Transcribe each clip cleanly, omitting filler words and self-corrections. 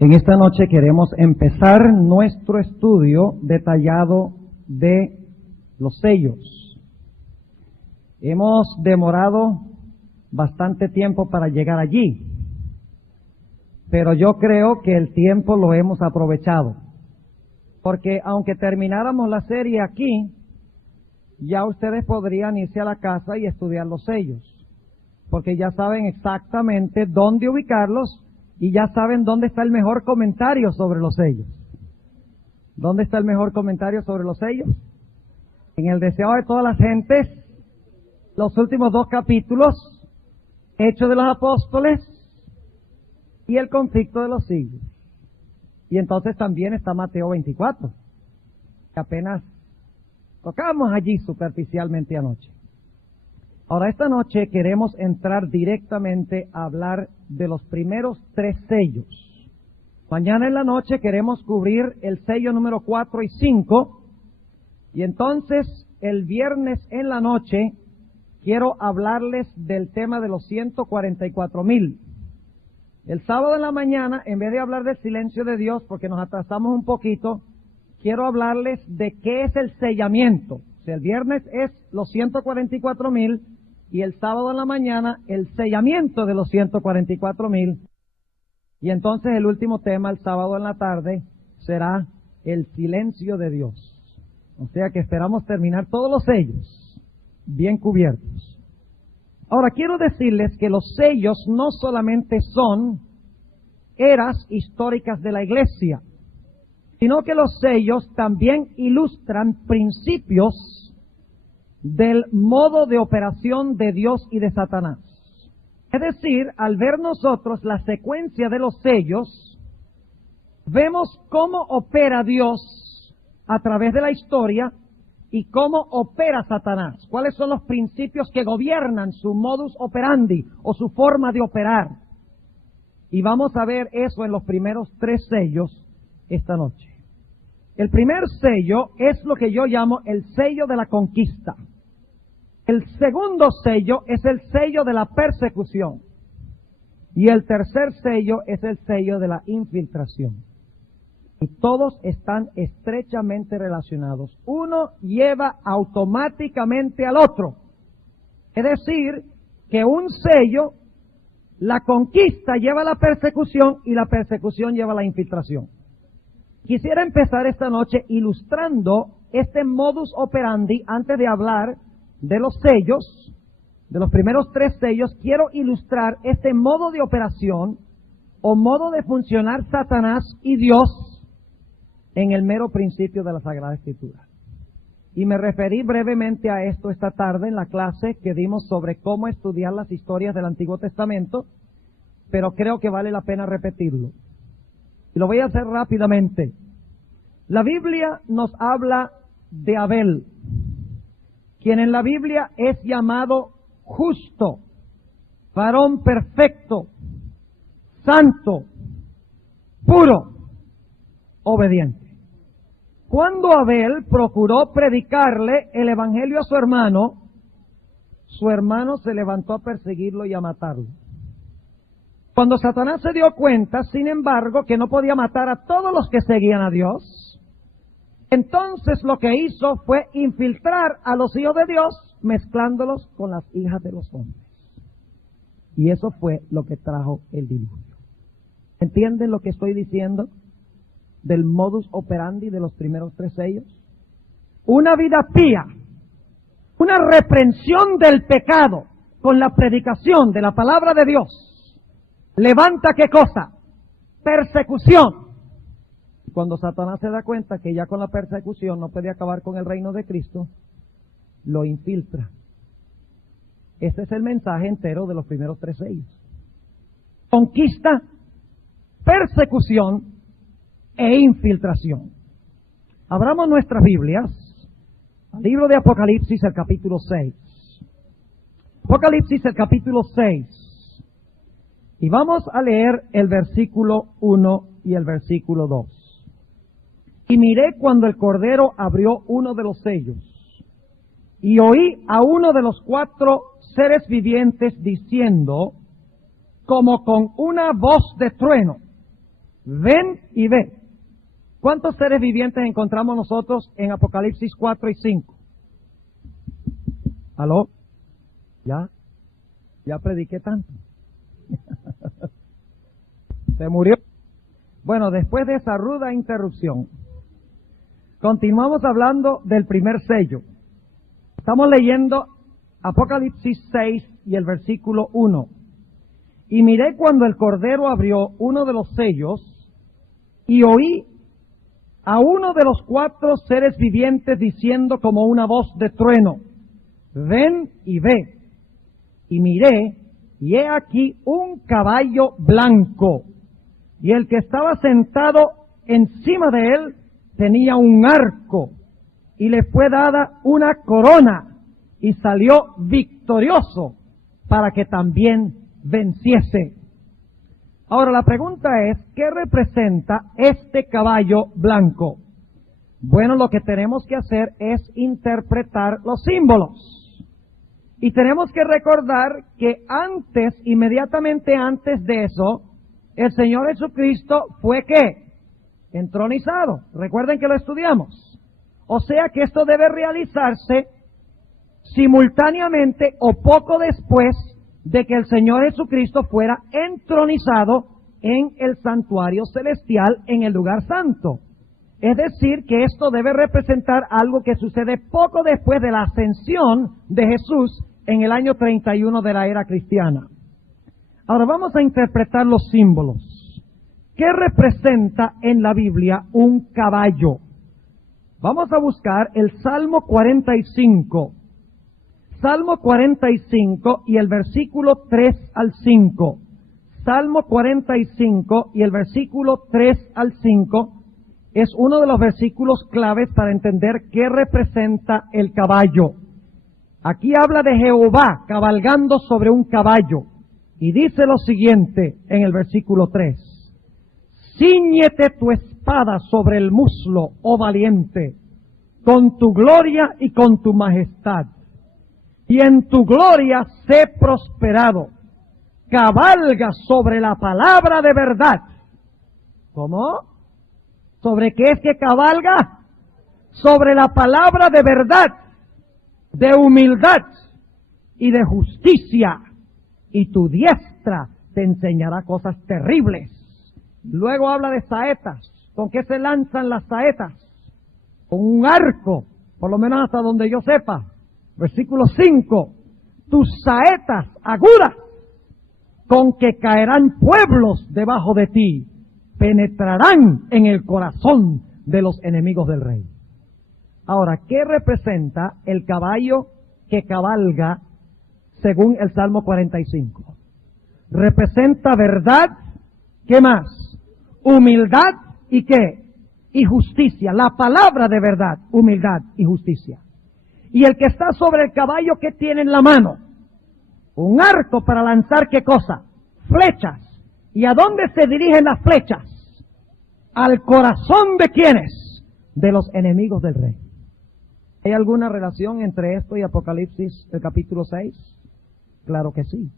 En esta noche queremos empezar nuestro estudio detallado de los sellos. Hemos demorado bastante tiempo para llegar allí, pero yo creo que el tiempo lo hemos aprovechado, porque aunque termináramos la serie aquí, ya ustedes podrían irse a la casa y estudiar los sellos, porque ya saben exactamente dónde ubicarlos y ya saben dónde está el mejor comentario sobre los sellos. ¿Dónde está el mejor comentario sobre los sellos? En el deseo de todas las gentes, los últimos 2 capítulos, Hechos de los Apóstoles y el conflicto de los siglos. Y entonces también está Mateo 24, que apenas tocamos allí superficialmente anoche. Ahora, esta noche queremos entrar directamente a hablar de los primeros 3 sellos. Mañana en la noche queremos cubrir el sello número 4 y 5. Y entonces, el viernes en la noche, quiero hablarles del tema de los 144,000. El sábado en la mañana, en vez de hablar del silencio de Dios, porque nos atrasamos un poquito, quiero hablarles de qué es el sellamiento. O sea, el viernes es los 144,000 y el sábado en la mañana el sellamiento de los 144,000. Y entonces el último tema, el sábado en la tarde, será el silencio de Dios. O sea que esperamos terminar todos los sellos bien cubiertos. Ahora, quiero decirles que los sellos no solamente son eras históricas de la iglesia, sino que los sellos también ilustran principios del modo de operación de Dios y de Satanás. Es decir, al ver nosotros la secuencia de los sellos, vemos cómo opera Dios a través de la historia y cómo opera Satanás. ¿Cuáles son los principios que gobiernan su modus operandi o su forma de operar? Y vamos a ver eso en los primeros 3 sellos esta noche. El primer sello es lo que yo llamo el sello de la conquista. El segundo sello es el sello de la persecución. Y el tercer sello es el sello de la infiltración. Y todos están estrechamente relacionados. Uno lleva automáticamente al otro. Es decir, que un sello, la conquista lleva a la persecución y la persecución lleva a la infiltración. Quisiera empezar esta noche ilustrando este modus operandi. Antes de hablar de los sellos, de los primeros 3 sellos, quiero ilustrar este modo de operación o modo de funcionar Satanás y Dios en el mero principio de la Sagrada Escritura. Y me referí brevemente a esto esta tarde en la clase que dimos sobre cómo estudiar las historias del Antiguo Testamento, pero creo que vale la pena repetirlo. Y lo voy a hacer rápidamente. La Biblia nos habla de Abel, quien en la Biblia es llamado justo, varón perfecto, santo, puro, obediente. Cuando Abel procuró predicarle el evangelio a su hermano se levantó a perseguirlo y a matarlo. Cuando Satanás se dio cuenta, sin embargo, que no podía matar a todos los que seguían a Dios, entonces lo que hizo fue infiltrar a los hijos de Dios, mezclándolos con las hijas de los hombres. Y eso fue lo que trajo el diluvio. ¿Entienden lo que estoy diciendo del modus operandi de los primeros 3 sellos? Una vida pía, una reprensión del pecado con la predicación de la palabra de Dios, levanta ¿qué cosa? Persecución. Cuando Satanás se da cuenta que ya con la persecución no puede acabar con el reino de Cristo, lo infiltra. Ese es el mensaje entero de los primeros 3 sellos. Conquista, persecución e infiltración. Abramos nuestras Biblias al libro de Apocalipsis, el capítulo 6. Apocalipsis, el capítulo 6. Y vamos a leer el versículo 1 y el versículo 2. Y miré cuando el Cordero abrió uno de los sellos, y oí a uno de los 4 seres vivientes diciendo, como con una voz de trueno, ven y ve. ¿Cuántos seres vivientes encontramos nosotros en Apocalipsis 4 y 5? ¿Aló? ¿Ya prediqué tanto? Se murió. Bueno, después de esa ruda interrupción, continuamos hablando del primer sello. Estamos leyendo Apocalipsis 6 y el versículo 1. Y miré cuando el Cordero abrió uno de los sellos y oí a uno de los 4 seres vivientes diciendo como una voz de trueno, ven y ve. Y miré, y he aquí un caballo blanco, y el que estaba sentado encima de él tenía un arco, y le fue dada una corona, y salió victorioso para que también venciese. Ahora la pregunta es, ¿qué representa este caballo blanco? Bueno, lo que tenemos que hacer es interpretar los símbolos. Y tenemos que recordar que inmediatamente antes de eso, el Señor Jesucristo fue ¿qué? Entronizado. Recuerden que lo estudiamos. O sea que esto debe realizarse simultáneamente o poco después de que el Señor Jesucristo fuera entronizado en el santuario celestial, en el lugar santo. Es decir, que esto debe representar algo que sucede poco después de la ascensión de Jesús en el año 31 de la era cristiana. Ahora vamos a interpretar los símbolos. ¿Qué representa en la Biblia un caballo? Vamos a buscar el Salmo 45. Salmo 45 y el versículo 3 al 5. Salmo 45 y el versículo 3 al 5 es uno de los versículos claves para entender qué representa el caballo. Aquí habla de Jehová cabalgando sobre un caballo. Y dice lo siguiente en el versículo 3. Cíñete tu espada sobre el muslo, oh valiente, con tu gloria y con tu majestad. Y en tu gloria sé prosperado. Cabalga sobre la palabra de verdad. ¿Cómo? ¿Sobre qué es que cabalga? Sobre la palabra de verdad, de humildad y de justicia. Y tu diestra te enseñará cosas terribles. Luego habla de saetas. ¿Con qué se lanzan las saetas? Con un arco, por lo menos hasta donde yo sepa. Versículo 5. Tus saetas agudas, con que caerán pueblos debajo de ti, penetrarán en el corazón de los enemigos del rey. Ahora, ¿qué representa el caballo que cabalga según el Salmo 45? Representa verdad, ¿qué más? Humildad y ¿qué? Y justicia. La palabra de verdad, humildad y justicia. Y el que está sobre el caballo, ¿qué tiene en la mano? Un arco para lanzar ¿qué cosa? Flechas. ¿Y a dónde se dirigen las flechas? Al corazón de ¿quiénes? De los enemigos del rey. ¿Hay alguna relación entre esto y Apocalipsis, el capítulo 6? Claro que sí.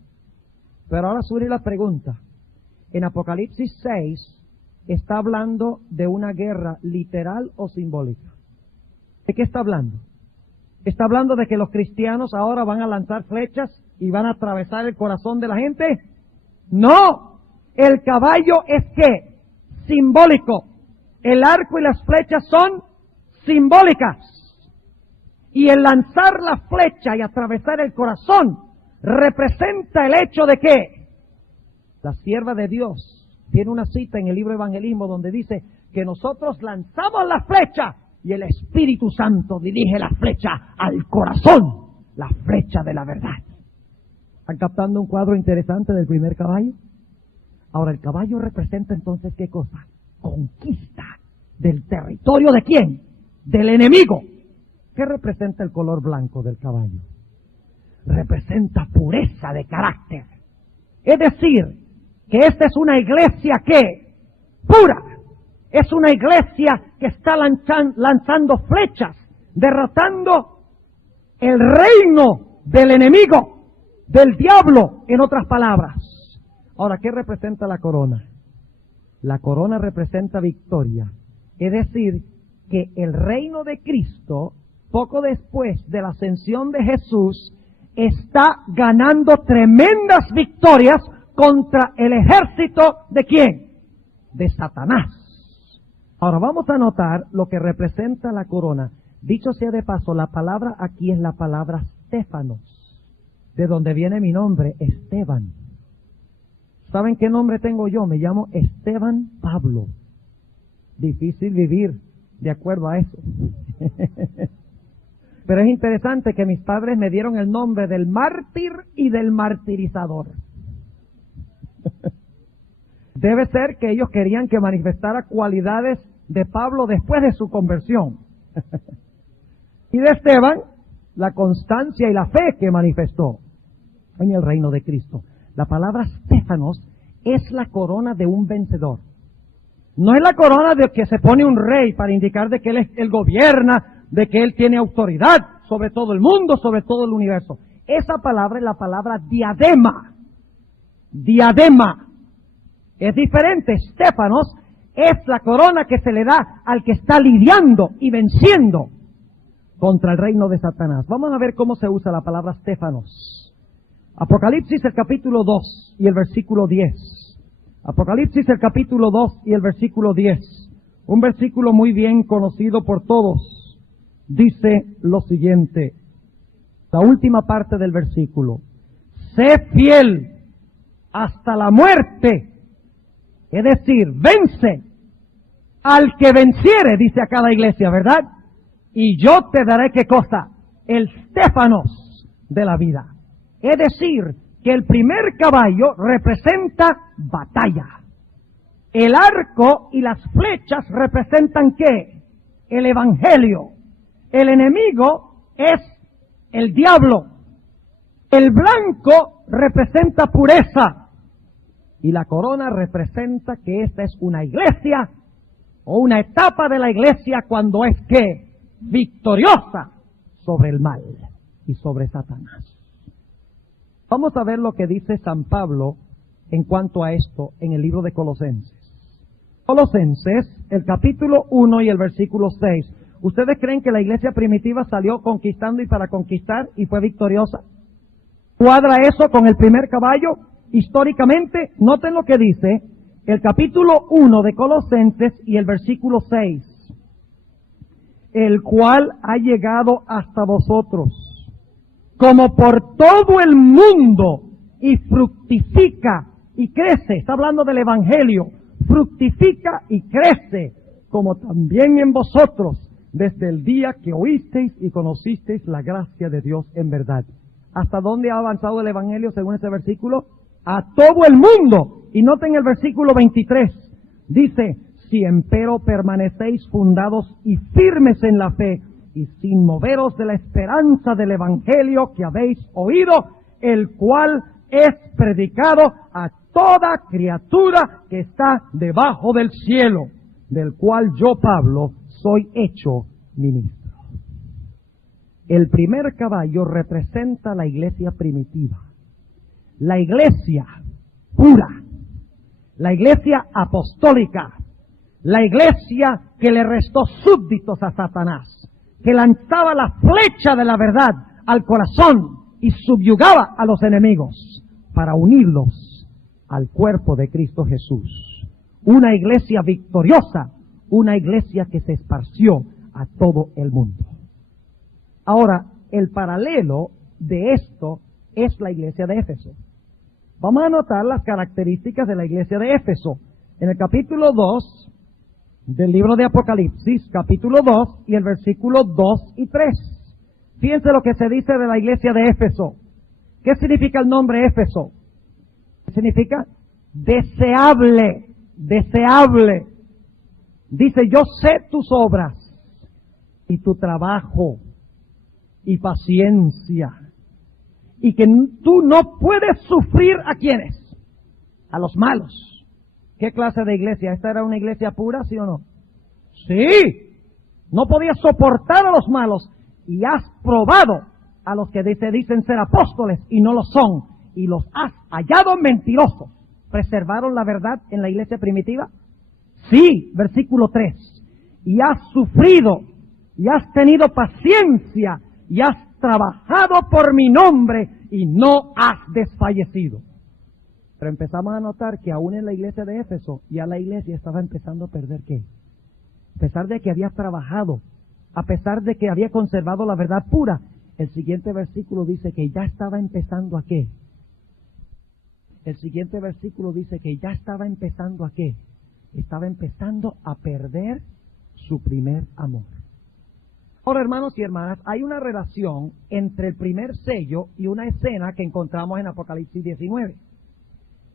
Pero ahora surge la pregunta. En Apocalipsis 6, ¿está hablando de una guerra literal o simbólica? ¿De qué está hablando? ¿Está hablando de que los cristianos ahora van a lanzar flechas y van a atravesar el corazón de la gente? ¡No! El caballo es ¿qué? Simbólico. El arco y las flechas son simbólicas. Y el lanzar la flecha y atravesar el corazón representa el hecho de que la sierva de Dios tiene una cita en el libro Evangelismo donde dice que nosotros lanzamos la flecha y el Espíritu Santo dirige la flecha al corazón, la flecha de la verdad. ¿Están captando un cuadro interesante del primer caballo? Ahora, el caballo representa entonces ¿qué cosa? Conquista del territorio ¿de quién? Del enemigo. ¿Qué representa el color blanco del caballo? Representa pureza de carácter. Es decir, que esta es una iglesia que pura. Es una iglesia que está lanzando flechas, derrotando el reino del enemigo, del diablo, en otras palabras. Ahora, ¿qué representa la corona? La corona representa victoria. Es decir, que el reino de Cristo, poco después de la ascensión de Jesús, está ganando tremendas victorias contra el ejército ¿de quién? De Satanás. Ahora vamos a notar lo que representa la corona. Dicho sea de paso, la palabra aquí es la palabra Stefanos, de donde viene mi nombre, Esteban. ¿Saben qué nombre tengo yo? Me llamo Esteban Pablo. Difícil vivir de acuerdo a eso. Pero es interesante que mis padres me dieron el nombre del mártir y del martirizador. Debe ser que ellos querían que manifestara cualidades de Pablo después de su conversión. Y de Esteban, la constancia y la fe que manifestó en el reino de Cristo. La palabra Stefanos es la corona de un vencedor. No es la corona de que se pone un rey para indicar de que él gobierna, de que él tiene autoridad sobre todo el mundo, sobre todo el universo. Esa palabra es la palabra diadema. Diadema. Es diferente. Stefanos es la corona que se le da al que está lidiando y venciendo contra el reino de Satanás. Vamos a ver cómo se usa la palabra Stefanos. Apocalipsis el capítulo 2 y el versículo 10. Apocalipsis el capítulo 2 y el versículo 10. Un versículo muy bien conocido por todos. Dice lo siguiente. La última parte del versículo. Sé fiel hasta la muerte. Es decir, vence al que venciere, dice acá la iglesia, ¿verdad? Y yo te daré, ¿qué cosa? El Stefanos de la vida. Es decir, que el primer caballo representa batalla. El arco y las flechas representan ¿qué? El evangelio. El enemigo es el diablo. El blanco representa pureza. Y la corona representa que esta es una iglesia o una etapa de la iglesia cuando es ¿qué? Victoriosa sobre el mal y sobre Satanás. Vamos a ver lo que dice San Pablo en cuanto a esto en el libro de Colosenses. Colosenses, el capítulo 1 y el versículo 6. ¿Ustedes creen que la iglesia primitiva salió conquistando y para conquistar y fue victoriosa? ¿Cuadra eso con el primer caballo? Históricamente, noten lo que dice el capítulo 1 de Colosenses y el versículo 6. El cual ha llegado hasta vosotros, como por todo el mundo, y fructifica y crece. Está hablando del Evangelio. Fructifica y crece, como también en vosotros, desde el día que oísteis y conocisteis la gracia de Dios en verdad. ¿Hasta dónde ha avanzado el Evangelio según ese versículo? A todo el mundo. Y noten el versículo 23. Dice, si empero permanecéis fundados y firmes en la fe, y sin moveros de la esperanza del Evangelio que habéis oído, el cual es predicado a toda criatura que está debajo del cielo, del cual yo, Pablo, soy hecho ministro. El primer caballo representa la iglesia primitiva, la iglesia pura, la iglesia apostólica, la iglesia que le restó súbditos a Satanás, que lanzaba la flecha de la verdad al corazón y subyugaba a los enemigos para unirlos al cuerpo de Cristo Jesús. Una iglesia victoriosa, una iglesia que se esparció a todo el mundo. Ahora, el paralelo de esto es la iglesia de Éfeso. Vamos a notar las características de la iglesia de Éfeso. En el capítulo 2 del libro de Apocalipsis, capítulo 2 y el versículo 2 y 3. Fíjense lo que se dice de la iglesia de Éfeso. ¿Qué significa el nombre Éfeso? ¿Qué significa? Deseable, deseable. Dice, yo sé tus obras y tu trabajo y paciencia, y que tú no puedes sufrir ¿a quiénes? A los malos. ¿Qué clase de iglesia? ¿Esta era una iglesia pura, sí o no? Sí. No podías soportar a los malos, y has probado a los que se dicen ser apóstoles y no lo son, y los has hallado mentirosos. ¿Preservaron la verdad en la iglesia primitiva? Sí, versículo 3. Y has sufrido, y has tenido paciencia, y has trabajado por mi nombre, y no has desfallecido. Pero empezamos a notar que aún en la iglesia de Éfeso, ya la iglesia estaba empezando a perder ¿qué? A pesar de que había trabajado, a pesar de que había conservado la verdad pura, el siguiente versículo dice que ya estaba empezando ¿a qué? El siguiente versículo dice que ya estaba empezando ¿a qué? Estaba empezando a perder su primer amor. Ahora, hermanos y hermanas, hay una relación entre el primer sello y una escena que encontramos en Apocalipsis 19.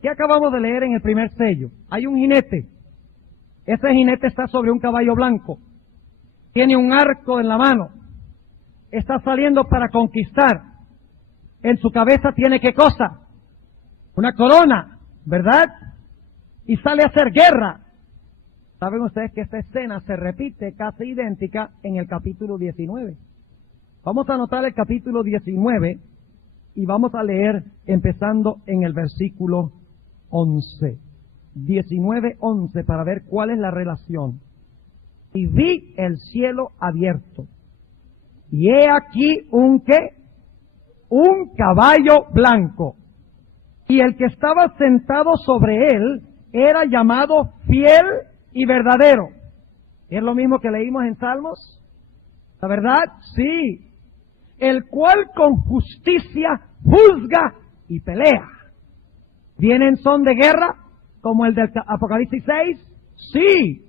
¿Qué acabamos de leer en el primer sello? Hay un jinete. Ese jinete está sobre un caballo blanco. Tiene un arco en la mano. Está saliendo para conquistar. En su cabeza tiene ¿qué cosa? Una corona, ¿verdad? Y sale a hacer guerra. Saben ustedes que esta escena se repite casi idéntica en el capítulo 19. Vamos a anotar el capítulo 19 y vamos a leer empezando en el versículo 11. 19:11 para ver cuál es la relación. Y vi el cielo abierto. Y he aquí un ¿qué? Un caballo blanco. Y el que estaba sentado sobre él era llamado Fiel y Verdadero. ¿Es lo mismo que leímos en Salmos? ¿La verdad? Sí. El cual con justicia juzga y pelea. ¿Viene en son de guerra como el del Apocalipsis 6? Sí.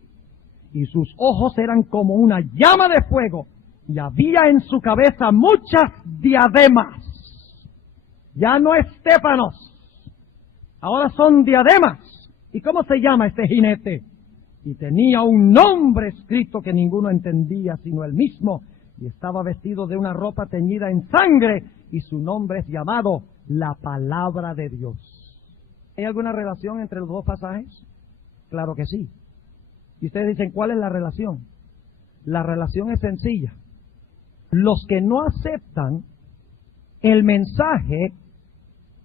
Y sus ojos eran como una llama de fuego y había en su cabeza muchas diademas. Ya no estépanos, ahora son diademas. ¿Y cómo se llama este jinete? Y tenía un nombre escrito que ninguno entendía sino él mismo, y estaba vestido de una ropa teñida en sangre, y su nombre es llamado la Palabra de Dios. ¿Hay alguna relación entre los dos pasajes? Claro que sí. Y ustedes dicen, ¿cuál es la relación? La relación es sencilla. Los que no aceptan el mensaje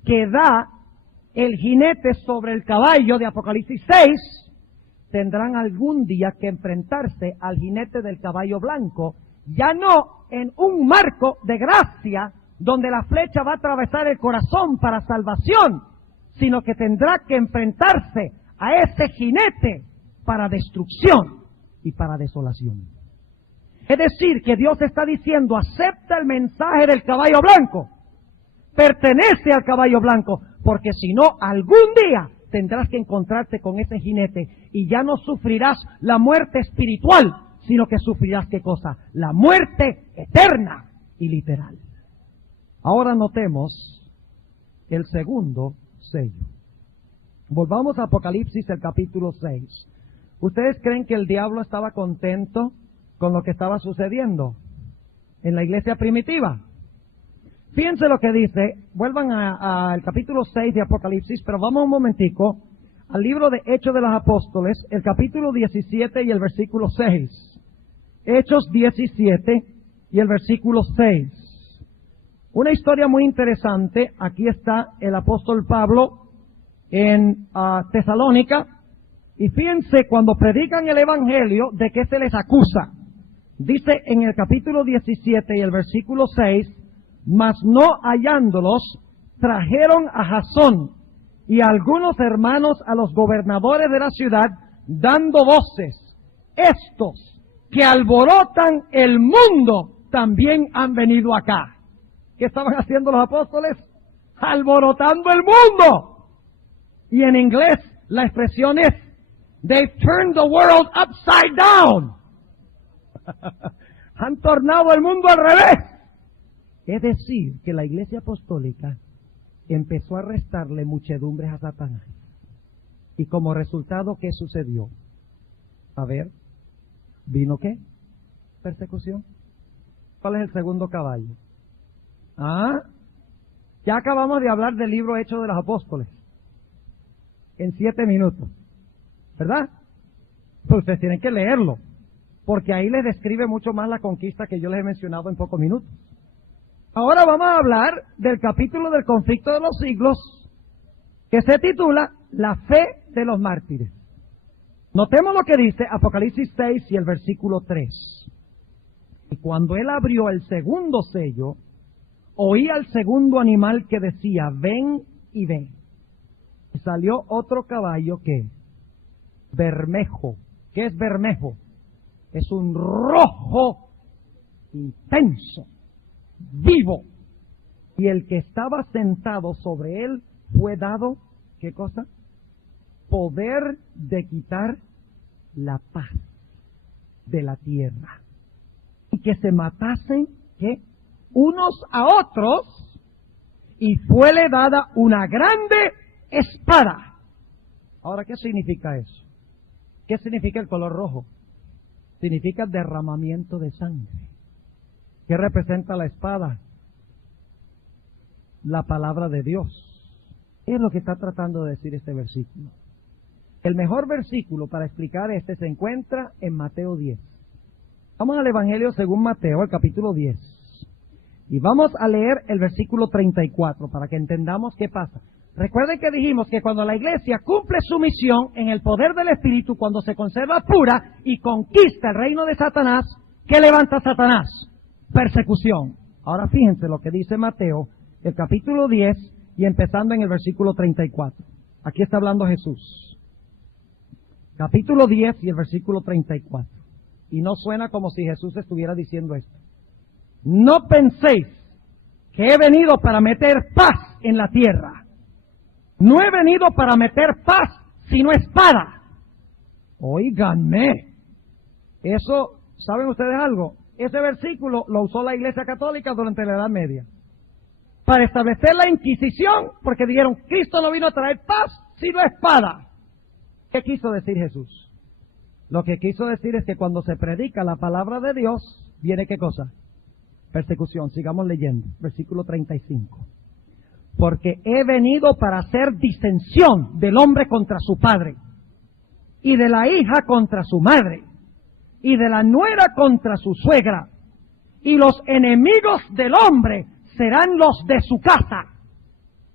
que da el jinete sobre el caballo de Apocalipsis 6, tendrán algún día que enfrentarse al jinete del caballo blanco, ya no en un marco de gracia donde la flecha va a atravesar el corazón para salvación, sino que tendrá que enfrentarse a ese jinete para destrucción y para desolación. Es decir, que Dios está diciendo, acepta el mensaje del caballo blanco, pertenece al caballo blanco, porque si no, algún día tendrás que encontrarte con ese jinete y ya no sufrirás la muerte espiritual, sino que sufrirás ¿qué cosa? La muerte eterna y literal. Ahora notemos el segundo sello. Volvamos a Apocalipsis, el capítulo 6. ¿Ustedes creen que el diablo estaba contento con lo que estaba sucediendo en la iglesia primitiva? Fíjense lo que dice, vuelvan al capítulo 6 de Apocalipsis, pero vamos un momentico al libro de Hechos de los Apóstoles, el capítulo 17 y el versículo 6. Hechos 17 y el versículo 6. Una historia muy interesante, aquí está el apóstol Pablo en Tesalónica, y fíjense cuando predican el evangelio de qué se les acusa. Dice en el capítulo 17 y el versículo 6, mas no hallándolos, trajeron a Jasón y a algunos hermanos a los gobernadores de la ciudad, dando voces. Estos que alborotan el mundo también han venido acá. ¿Qué estaban haciendo los apóstoles? Alborotando el mundo. Y en inglés la expresión es, they've turned the world upside down. Han tornado el mundo al revés. Es decir, que la iglesia apostólica empezó a restarle muchedumbres a Satanás. Y como resultado, ¿qué sucedió? A ver, ¿vino qué? Persecución. ¿Cuál es el segundo caballo? Ya acabamos de hablar del libro Hechos de los Apóstoles. En 7 minutos. ¿Verdad? Pues ustedes tienen que leerlo. Porque ahí les describe mucho más la conquista que yo les he mencionado en pocos minutos. Ahora vamos a hablar del capítulo del conflicto de los siglos, que se titula La fe de los mártires. Notemos lo que dice Apocalipsis 6 y el versículo 3. Y cuando él abrió el segundo sello, oí al segundo animal que decía, ven y ve. Y salió otro caballo que, bermejo. ¿Qué es bermejo? Es un rojo intenso, vivo. Y el que estaba sentado sobre él fue dado, ¿qué cosa? Poder de quitar la paz de la tierra. Y que se matasen, ¿qué? Unos a otros, y fuele dada una grande espada. Ahora, ¿qué significa eso? ¿Qué significa el color rojo? Significa derramamiento de sangre. ¿Qué representa la espada? La palabra de Dios. Es lo que está tratando de decir este versículo. El mejor versículo para explicar este se encuentra en Mateo 10. Vamos al Evangelio según Mateo, el capítulo 10. Y vamos a leer el versículo 34 para que entendamos qué pasa. Recuerden que dijimos que cuando la iglesia cumple su misión en el poder del Espíritu, cuando se conserva pura y conquista el reino de Satanás, ¿qué levanta Satanás? Persecución. Ahora fíjense lo que dice Mateo, el capítulo 10 y empezando en el versículo 34. Aquí está hablando Jesús. Capítulo 10 y el versículo 34. Y no suena como si Jesús estuviera diciendo esto. No penséis que he venido para meter paz en la tierra. No he venido para meter paz, sino espada. Óiganme. Eso, ¿saben ustedes algo? Ese versículo lo usó la Iglesia Católica durante la Edad Media. Para establecer la Inquisición, porque dijeron, Cristo no vino a traer paz, sino espada. ¿Qué quiso decir Jesús? Lo que quiso decir es que cuando se predica la palabra de Dios, viene ¿qué cosa? Persecución. Sigamos leyendo. Versículo 35. Porque he venido para hacer disensión del hombre contra su padre, y de la hija contra su madre, y de la nuera contra su suegra, y los enemigos del hombre serán los de su casa.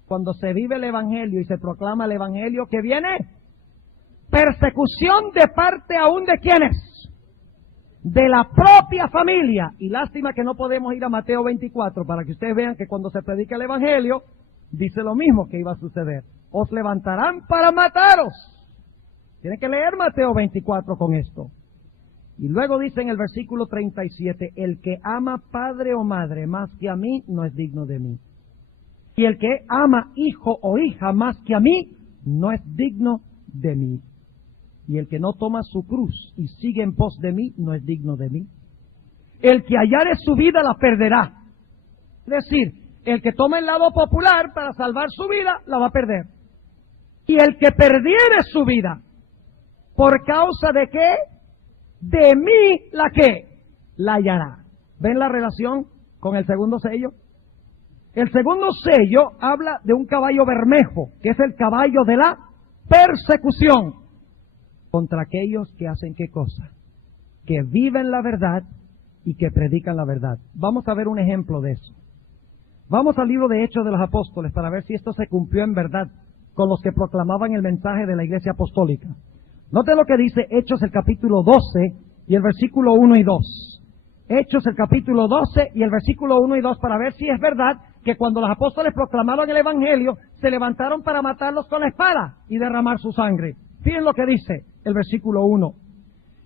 Cuando se vive el Evangelio y se proclama el Evangelio, ¿qué viene? Persecución de parte aún de ¿quiénes? De la propia familia. Y lástima que no podemos ir a Mateo 24 para que ustedes vean que cuando se predica el Evangelio, dice lo mismo que iba a suceder. Os levantarán para mataros. Tienen que leer Mateo 24 con esto. Y luego dice en el versículo 37, el que ama padre o madre más que a mí, no es digno de mí. Y el que ama hijo o hija más que a mí, no es digno de mí. Y el que no toma su cruz y sigue en pos de mí, no es digno de mí. El que hallare su vida la perderá. Es decir, el que toma el lado popular para salvar su vida, la va a perder. Y el que perdiere su vida, ¿por causa de qué? De mí, ¿la qué? La hallará. ¿Ven la relación con el segundo sello? El segundo sello habla de un caballo bermejo, que es el caballo de la persecución. Contra aquellos que hacen ¿qué cosa? Que viven la verdad y que predican la verdad. Vamos a ver un ejemplo de eso. Vamos al libro de Hechos de los Apóstoles para ver si esto se cumplió en verdad con los que proclamaban el mensaje de la Iglesia Apostólica. Noten lo que dice Hechos el capítulo 12 y el versículo 1 y 2. Hechos el capítulo 12 y el versículo 1 y 2 para ver si es verdad que cuando los apóstoles proclamaron el Evangelio se levantaron para matarlos con la espada y derramar su sangre. Fíjense lo que dice el versículo 1.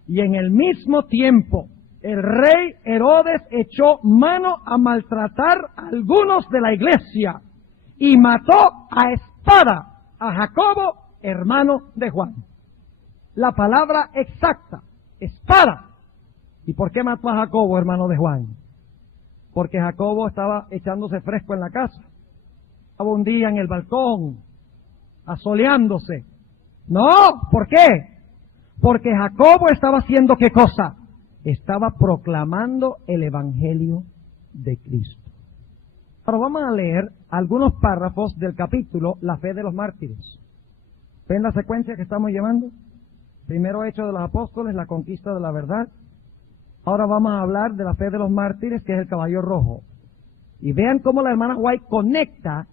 Y en el mismo tiempo el rey Herodes echó mano a maltratar a algunos de la iglesia y mató a espada a Jacobo, hermano de Juan. La palabra exacta, espada. ¿Y por qué mató a Jacobo, hermano de Juan? Porque Jacobo estaba echándose fresco en la casa. Estaba un día en el balcón, asoleándose. No, ¿por qué? Porque Jacobo estaba haciendo ¿qué cosa? Estaba proclamando el Evangelio de Cristo. Ahora vamos a leer algunos párrafos del capítulo La fe de los mártires. ¿Ven la secuencia que estamos llevando? Primero Hechos de los Apóstoles, la conquista de la verdad. Ahora vamos a hablar de la fe de los mártires, que es el caballo rojo. Y vean cómo la hermana White conecta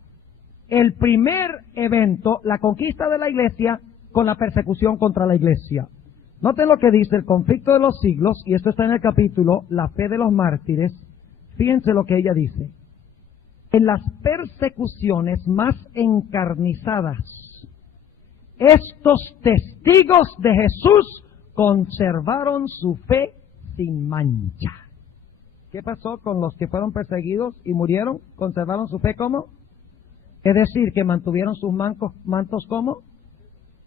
el primer evento, la conquista de la iglesia, con la persecución contra la iglesia. Noten lo que dice el conflicto de los siglos, y esto está en el capítulo La fe de los mártires. Fíjense lo que ella dice. En las persecuciones más encarnizadas, estos testigos de Jesús conservaron su fe sin mancha. ¿Qué pasó con los que fueron perseguidos y murieron? ¿Conservaron su fe cómo? Es decir, que mantuvieron sus mantos ¿cómo?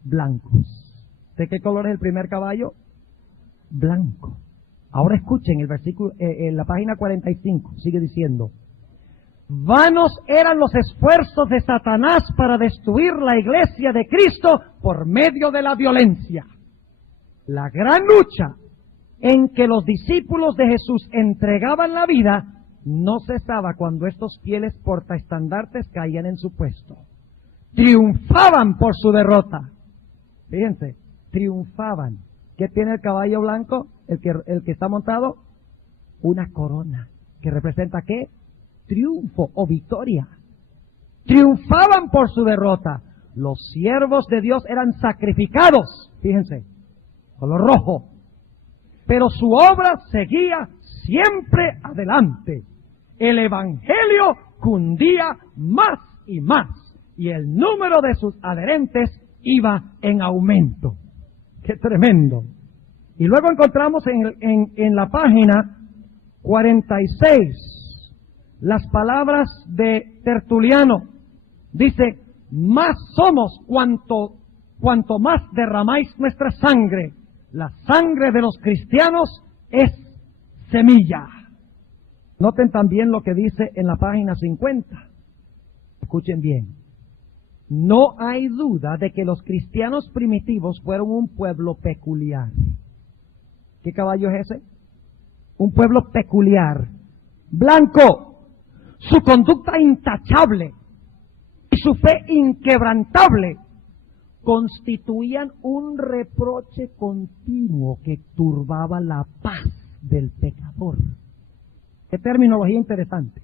Blancos. ¿De qué color es el primer caballo? Blanco. Ahora escuchen el versículo, en la página 45, sigue diciendo: vanos eran los esfuerzos de Satanás para destruir la iglesia de Cristo por medio de la violencia. La gran lucha en que los discípulos de Jesús entregaban la vida no cesaba cuando estos fieles portaestandartes caían en su puesto. Triunfaban por su derrota. Fíjense, triunfaban. ¿Qué tiene el caballo blanco? El que está montado, una corona. ¿Que representa qué? Triunfo o victoria. Triunfaban por su derrota. Los siervos de Dios eran sacrificados. Fíjense, color rojo. Pero su obra seguía siempre adelante. El evangelio cundía más y más. Y el número de sus adherentes iba en aumento. ¡Qué tremendo! Y luego encontramos en la página 46 las palabras de Tertuliano. Dice: más somos cuanto más derramáis nuestra sangre. La sangre de los cristianos es semilla. Noten también lo que dice en la página 50. Escuchen bien. No hay duda de que los cristianos primitivos fueron un pueblo peculiar. ¿Qué caballo es ese? Un pueblo peculiar. Blanco. Su conducta intachable y su fe inquebrantable constituían un reproche continuo que turbaba la paz del pecador. Qué terminología interesante.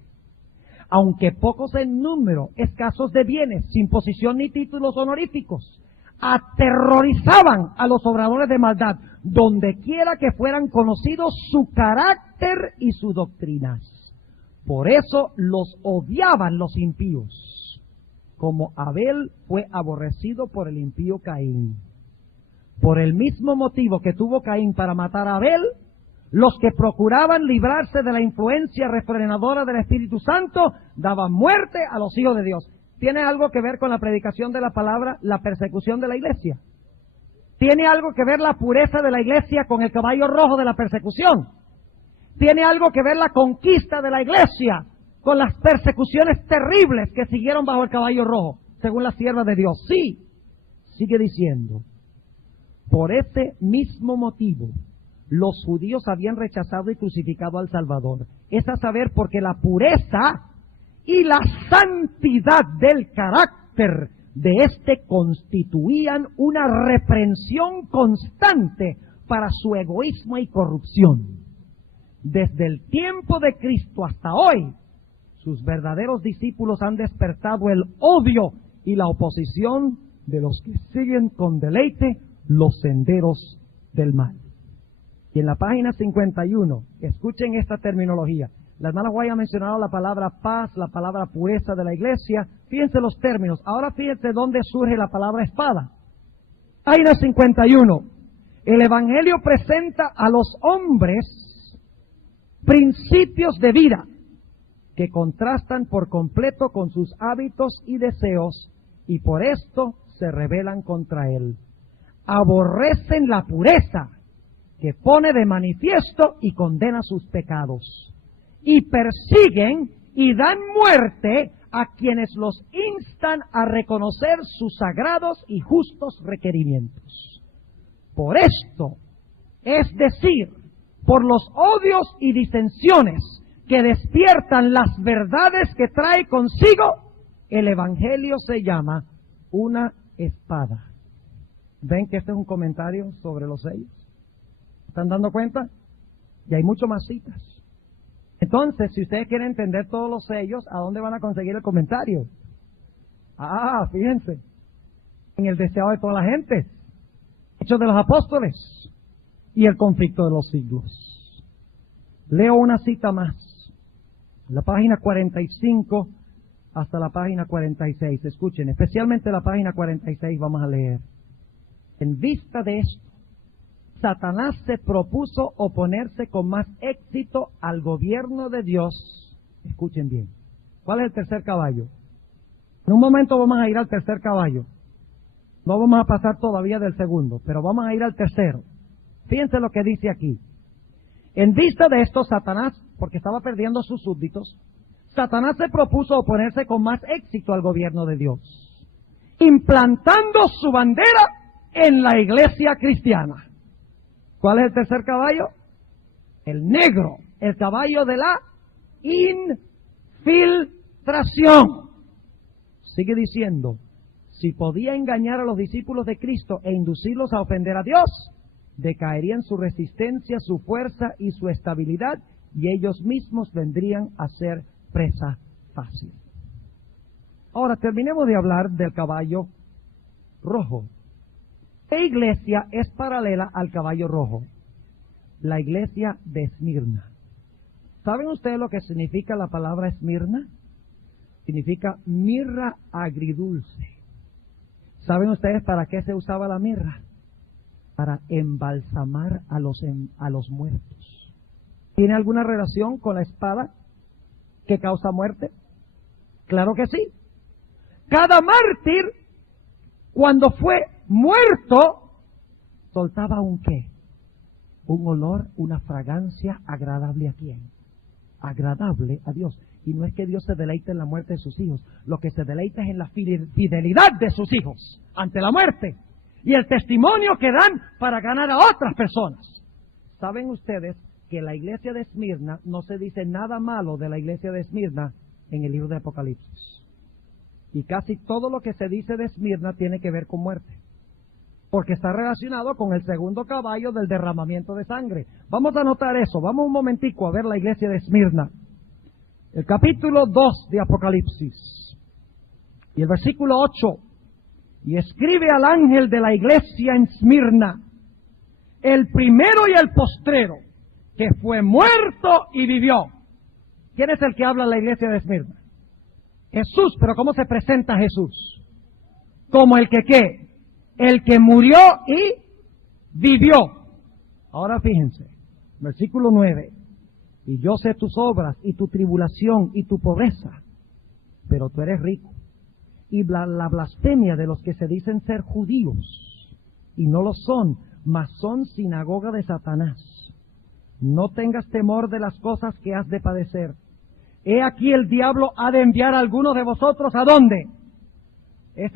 Aunque pocos en número, escasos de bienes, sin posición ni títulos honoríficos, aterrorizaban a los obradores de maldad, donde quiera que fueran conocidos su carácter y sus doctrinas. Por eso los odiaban los impíos, como Abel fue aborrecido por el impío Caín. Por el mismo motivo que tuvo Caín para matar a Abel, los que procuraban librarse de la influencia refrenadora del Espíritu Santo daban muerte a los hijos de Dios. ¿Tiene algo que ver con la predicación de la palabra, la persecución de la iglesia? ¿Tiene algo que ver la pureza de la iglesia con el caballo rojo de la persecución? ¿Tiene algo que ver la conquista de la iglesia con las persecuciones terribles que siguieron bajo el caballo rojo, según la sierva de Dios? Sí. Sigue diciendo: por ese mismo motivo, los judíos habían rechazado y crucificado al Salvador. Es a saber, porque la pureza y la santidad del carácter de éste constituían una reprensión constante para su egoísmo y corrupción. Desde el tiempo de Cristo hasta hoy, sus verdaderos discípulos han despertado el odio y la oposición de los que siguen con deleite los senderos del mal. Y en la página 51, escuchen esta terminología. La hermana Guay ha mencionado la palabra paz, la palabra pureza de la iglesia. Fíjense los términos. Ahora fíjense dónde surge la palabra espada. Página 51. El Evangelio presenta a los hombres principios de vida que contrastan por completo con sus hábitos y deseos, y por esto se rebelan contra él. Aborrecen la pureza, que pone de manifiesto y condena sus pecados, y persiguen y dan muerte a quienes los instan a reconocer sus sagrados y justos requerimientos. Por esto, es decir, por los odios y disensiones que despiertan las verdades que trae consigo, el Evangelio se llama una espada. ¿Ven que este es un comentario sobre los sellos? ¿Están dando cuenta? Y hay mucho más citas. Entonces, si ustedes quieren entender todos los sellos, ¿a dónde van a conseguir el comentario? Fíjense. En el deseado de toda la gente. Hechos de los Apóstoles. y el conflicto de los siglos. Leo una cita más. La página 45 hasta la página 46. Escuchen, especialmente la página 46 vamos a leer. En vista de esto, Satanás se propuso oponerse con más éxito al gobierno de Dios. Escuchen bien. ¿Cuál es el tercer caballo? En un momento vamos a ir al tercer caballo. No vamos a pasar todavía del segundo, pero vamos a ir al tercero. Fíjense lo que dice aquí. En vista de esto, Satanás, porque estaba perdiendo sus súbditos, Satanás se propuso oponerse con más éxito al gobierno de Dios, implantando su bandera en la iglesia cristiana. ¿Cuál es el tercer caballo? El negro, el caballo de la infiltración. Sigue diciendo, si podía engañar a los discípulos de Cristo e inducirlos a ofender a Dios, decaerían su resistencia, su fuerza y su estabilidad, y ellos mismos vendrían a ser presa fácil. Ahora terminemos de hablar del caballo rojo. ¿Qué iglesia es paralela al caballo rojo? La iglesia de Esmirna. ¿Saben ustedes lo que significa la palabra Esmirna? Significa mirra agridulce. ¿Saben ustedes para qué se usaba la mirra? Para embalsamar a los muertos. ¿Tiene alguna relación con la espada que causa muerte? Claro que sí. Cada mártir, cuando fue muerto, soltaba un qué, un olor, una fragancia agradable a quién, agradable a Dios. Y no es que Dios se deleite en la muerte de sus hijos, lo que se deleita es en la fidelidad de sus hijos ante la muerte y el testimonio que dan para ganar a otras personas. ¿Saben ustedes que la iglesia de Esmirna no se dice nada malo de la iglesia de Esmirna en el libro de Apocalipsis? Y casi todo lo que se dice de Esmirna tiene que ver con muerte, porque está relacionado con el segundo caballo del derramamiento de sangre. Vamos a anotar eso. Vamos un momentico a ver la iglesia de Esmirna. El capítulo 2 de Apocalipsis y el versículo 8. Y escribe al ángel de la iglesia en Esmirna, el primero y el postrero, que fue muerto y vivió. ¿Quién es el que habla en la iglesia de Esmirna? Jesús. Pero ¿cómo se presenta Jesús? Como el que ¿qué? El que murió y vivió. Ahora fíjense, versículo 9. Y yo sé tus obras y tu tribulación y tu pobreza, pero tú eres rico. Y la blasfemia de los que se dicen ser judíos, y no lo son, mas son sinagoga de Satanás. No tengas temor de las cosas que has de padecer. He aquí el diablo ha de enviar a algunos de vosotros, ¿a dónde? ¿Es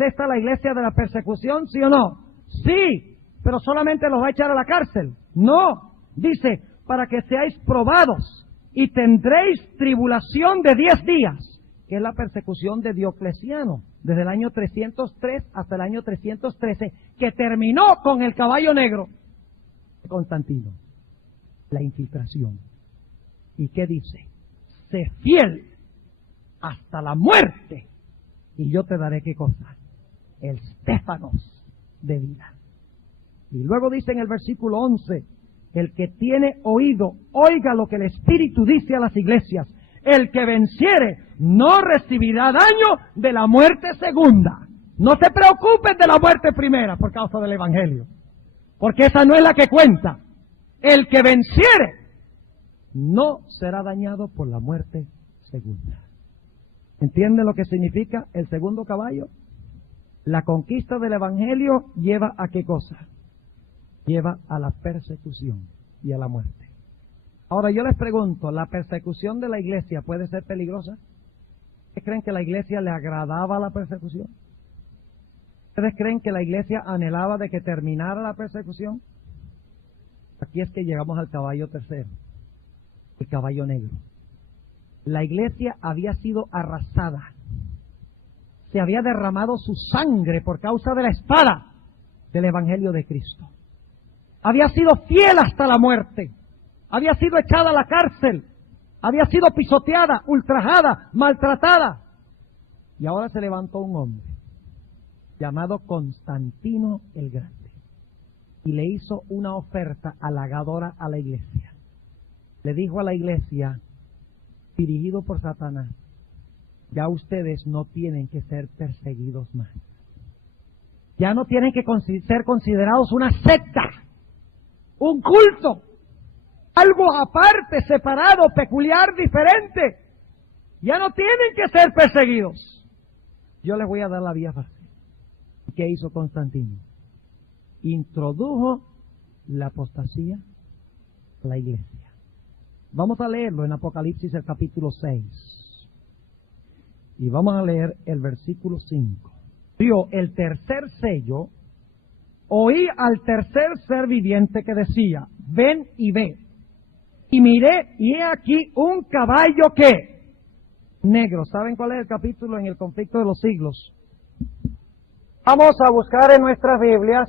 esta la iglesia de la persecución, sí o no? Sí, pero solamente los va a echar a la cárcel. No, dice, para que seáis probados y tendréis tribulación de 10 días, que es la persecución de Diocleciano, desde el año 303 hasta el año 313, que terminó con el caballo negro de Constantino. La infiltración. ¿Y qué dice? Sé fiel hasta la muerte, y yo te daré ¿qué cosa? El stéfanos de vida. Y luego dice en el versículo 11, el que tiene oído, oiga lo que el Espíritu dice a las iglesias. El que venciere no recibirá daño de la muerte segunda. No se preocupen de la muerte primera por causa del Evangelio, porque esa no es la que cuenta. El que venciere no será dañado por la muerte segunda. ¿Entienden lo que significa el segundo caballo? La conquista del Evangelio lleva a ¿qué cosa? Lleva a la persecución y a la muerte. Ahora yo les pregunto, ¿la persecución de la iglesia puede ser peligrosa? ¿Ustedes creen que la iglesia le agradaba la persecución? ¿Ustedes creen que la iglesia anhelaba de que terminara la persecución? Aquí es que llegamos al caballo tercero, el caballo negro. La iglesia había sido arrasada. Se había derramado su sangre por causa de la espada del Evangelio de Cristo. Había sido fiel hasta la muerte. Había sido echada a la cárcel. Había sido pisoteada, ultrajada, maltratada. Y ahora se levantó un hombre llamado Constantino el Grande. y le hizo una oferta halagadora a la iglesia. Le dijo a la iglesia, dirigido por Satanás, ya ustedes no tienen que ser perseguidos más. Ya no tienen que ser considerados una secta, un culto, algo aparte, separado, peculiar, diferente. Ya no tienen que ser perseguidos. Yo les voy a dar la vía fácil. ¿Qué hizo Constantino? Introdujo la apostasía a la iglesia. Vamos a leerlo en Apocalipsis, el capítulo 6. Y vamos a leer el versículo 5. Dio el tercer sello, oí al tercer ser viviente que decía, ven y ve. Y miré, y he aquí un caballo que negro. ¿Saben cuál es el capítulo en el conflicto de los siglos? Vamos a buscar en nuestras Biblias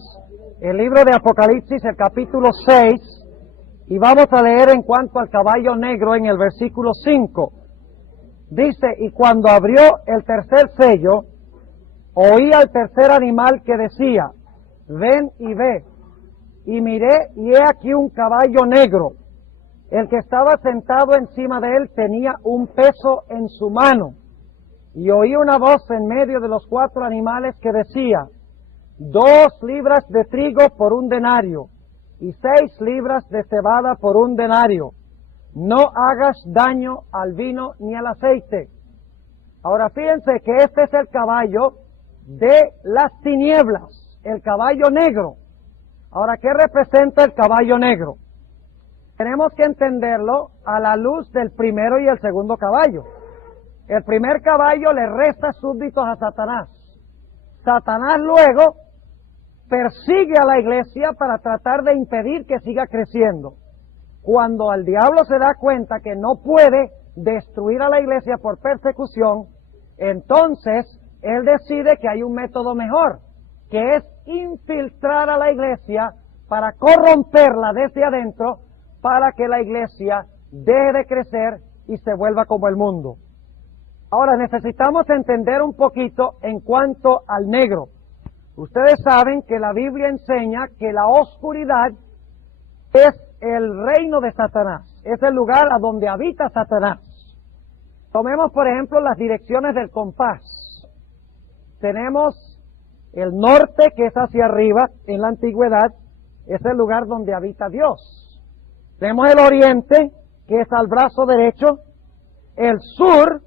el libro de Apocalipsis, el capítulo 6, y vamos a leer en cuanto al caballo negro en el versículo 5. Dice, y cuando abrió el tercer sello, oí al tercer animal que decía, ven y ve. Y miré, y he aquí un caballo negro. El que estaba sentado encima de él tenía un peso en su mano. Y oí una voz en medio de los 4 animales que decía, 2 libras de trigo por 1 denario, y 6 libras de cebada por 1 denario. No hagas daño al vino ni al aceite. Ahora fíjense que este es el caballo de las tinieblas, el caballo negro. Ahora, ¿qué representa el caballo negro? Tenemos que entenderlo a la luz del primero y el segundo caballo. El primer caballo le resta súbditos a Satanás. Satanás luego persigue a la iglesia para tratar de impedir que siga creciendo. Cuando el diablo se da cuenta que no puede destruir a la iglesia por persecución, entonces él decide que hay un método mejor, que es infiltrar a la iglesia para corromperla desde adentro, para que la iglesia deje de crecer y se vuelva como el mundo. Ahora necesitamos entender un poquito en cuanto al negro. Ustedes saben que la Biblia enseña que la oscuridad es el reino de Satanás, es el lugar a donde habita Satanás. Tomemos por ejemplo las direcciones del compás. Tenemos el norte, que es hacia arriba en la antigüedad, es el lugar donde habita Dios. Tenemos el oriente, que es al brazo derecho, el sur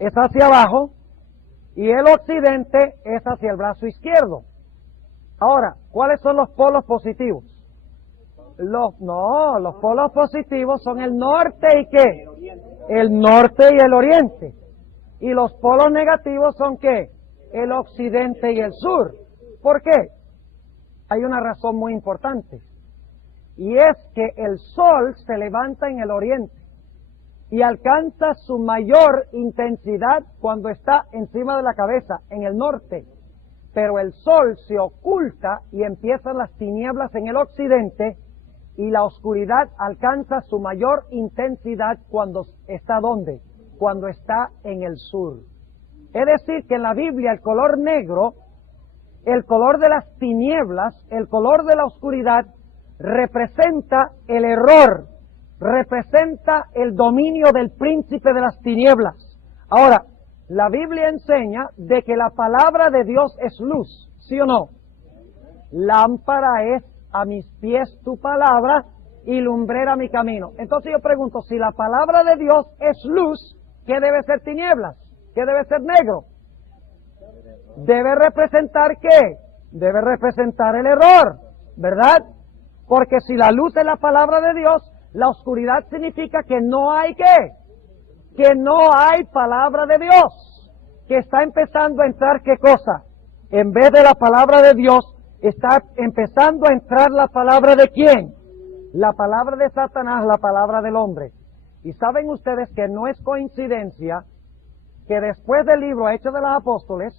es hacia abajo, y el occidente es hacia el brazo izquierdo. Ahora, ¿cuáles son los polos positivos? Los polos positivos son el norte y ¿qué? El norte y el oriente. Y los polos negativos son ¿qué? El occidente y el sur. ¿Por qué? Hay una razón muy importante. Y es que el sol se levanta en el oriente y alcanza su mayor intensidad cuando está encima de la cabeza, en el norte. Pero el sol se oculta y empiezan las tinieblas en el occidente, y la oscuridad alcanza su mayor intensidad cuando está ¿dónde? Cuando está en el sur. Es decir, que en la Biblia el color negro, el color de las tinieblas, el color de la oscuridad, representa el error, representa el dominio del príncipe de las tinieblas. Ahora, la Biblia enseña de que la palabra de Dios es luz, ¿sí o no? Lámpara es a mis pies tu palabra y lumbrera mi camino. Entonces yo pregunto, si la palabra de Dios es luz, ¿qué debe ser tinieblas? ¿Qué debe ser negro? Debe representar ¿qué? Debe representar el error, ¿verdad? Porque si la luz es la palabra de Dios, la oscuridad significa que no hay ¿qué? Que no hay palabra de Dios. Que está empezando a entrar ¿qué cosa? En vez de la palabra de Dios, está empezando a entrar la palabra de ¿quién? La palabra de Satanás, la palabra del hombre. Y saben ustedes que no es coincidencia que después del libro Hechos de los Apóstoles,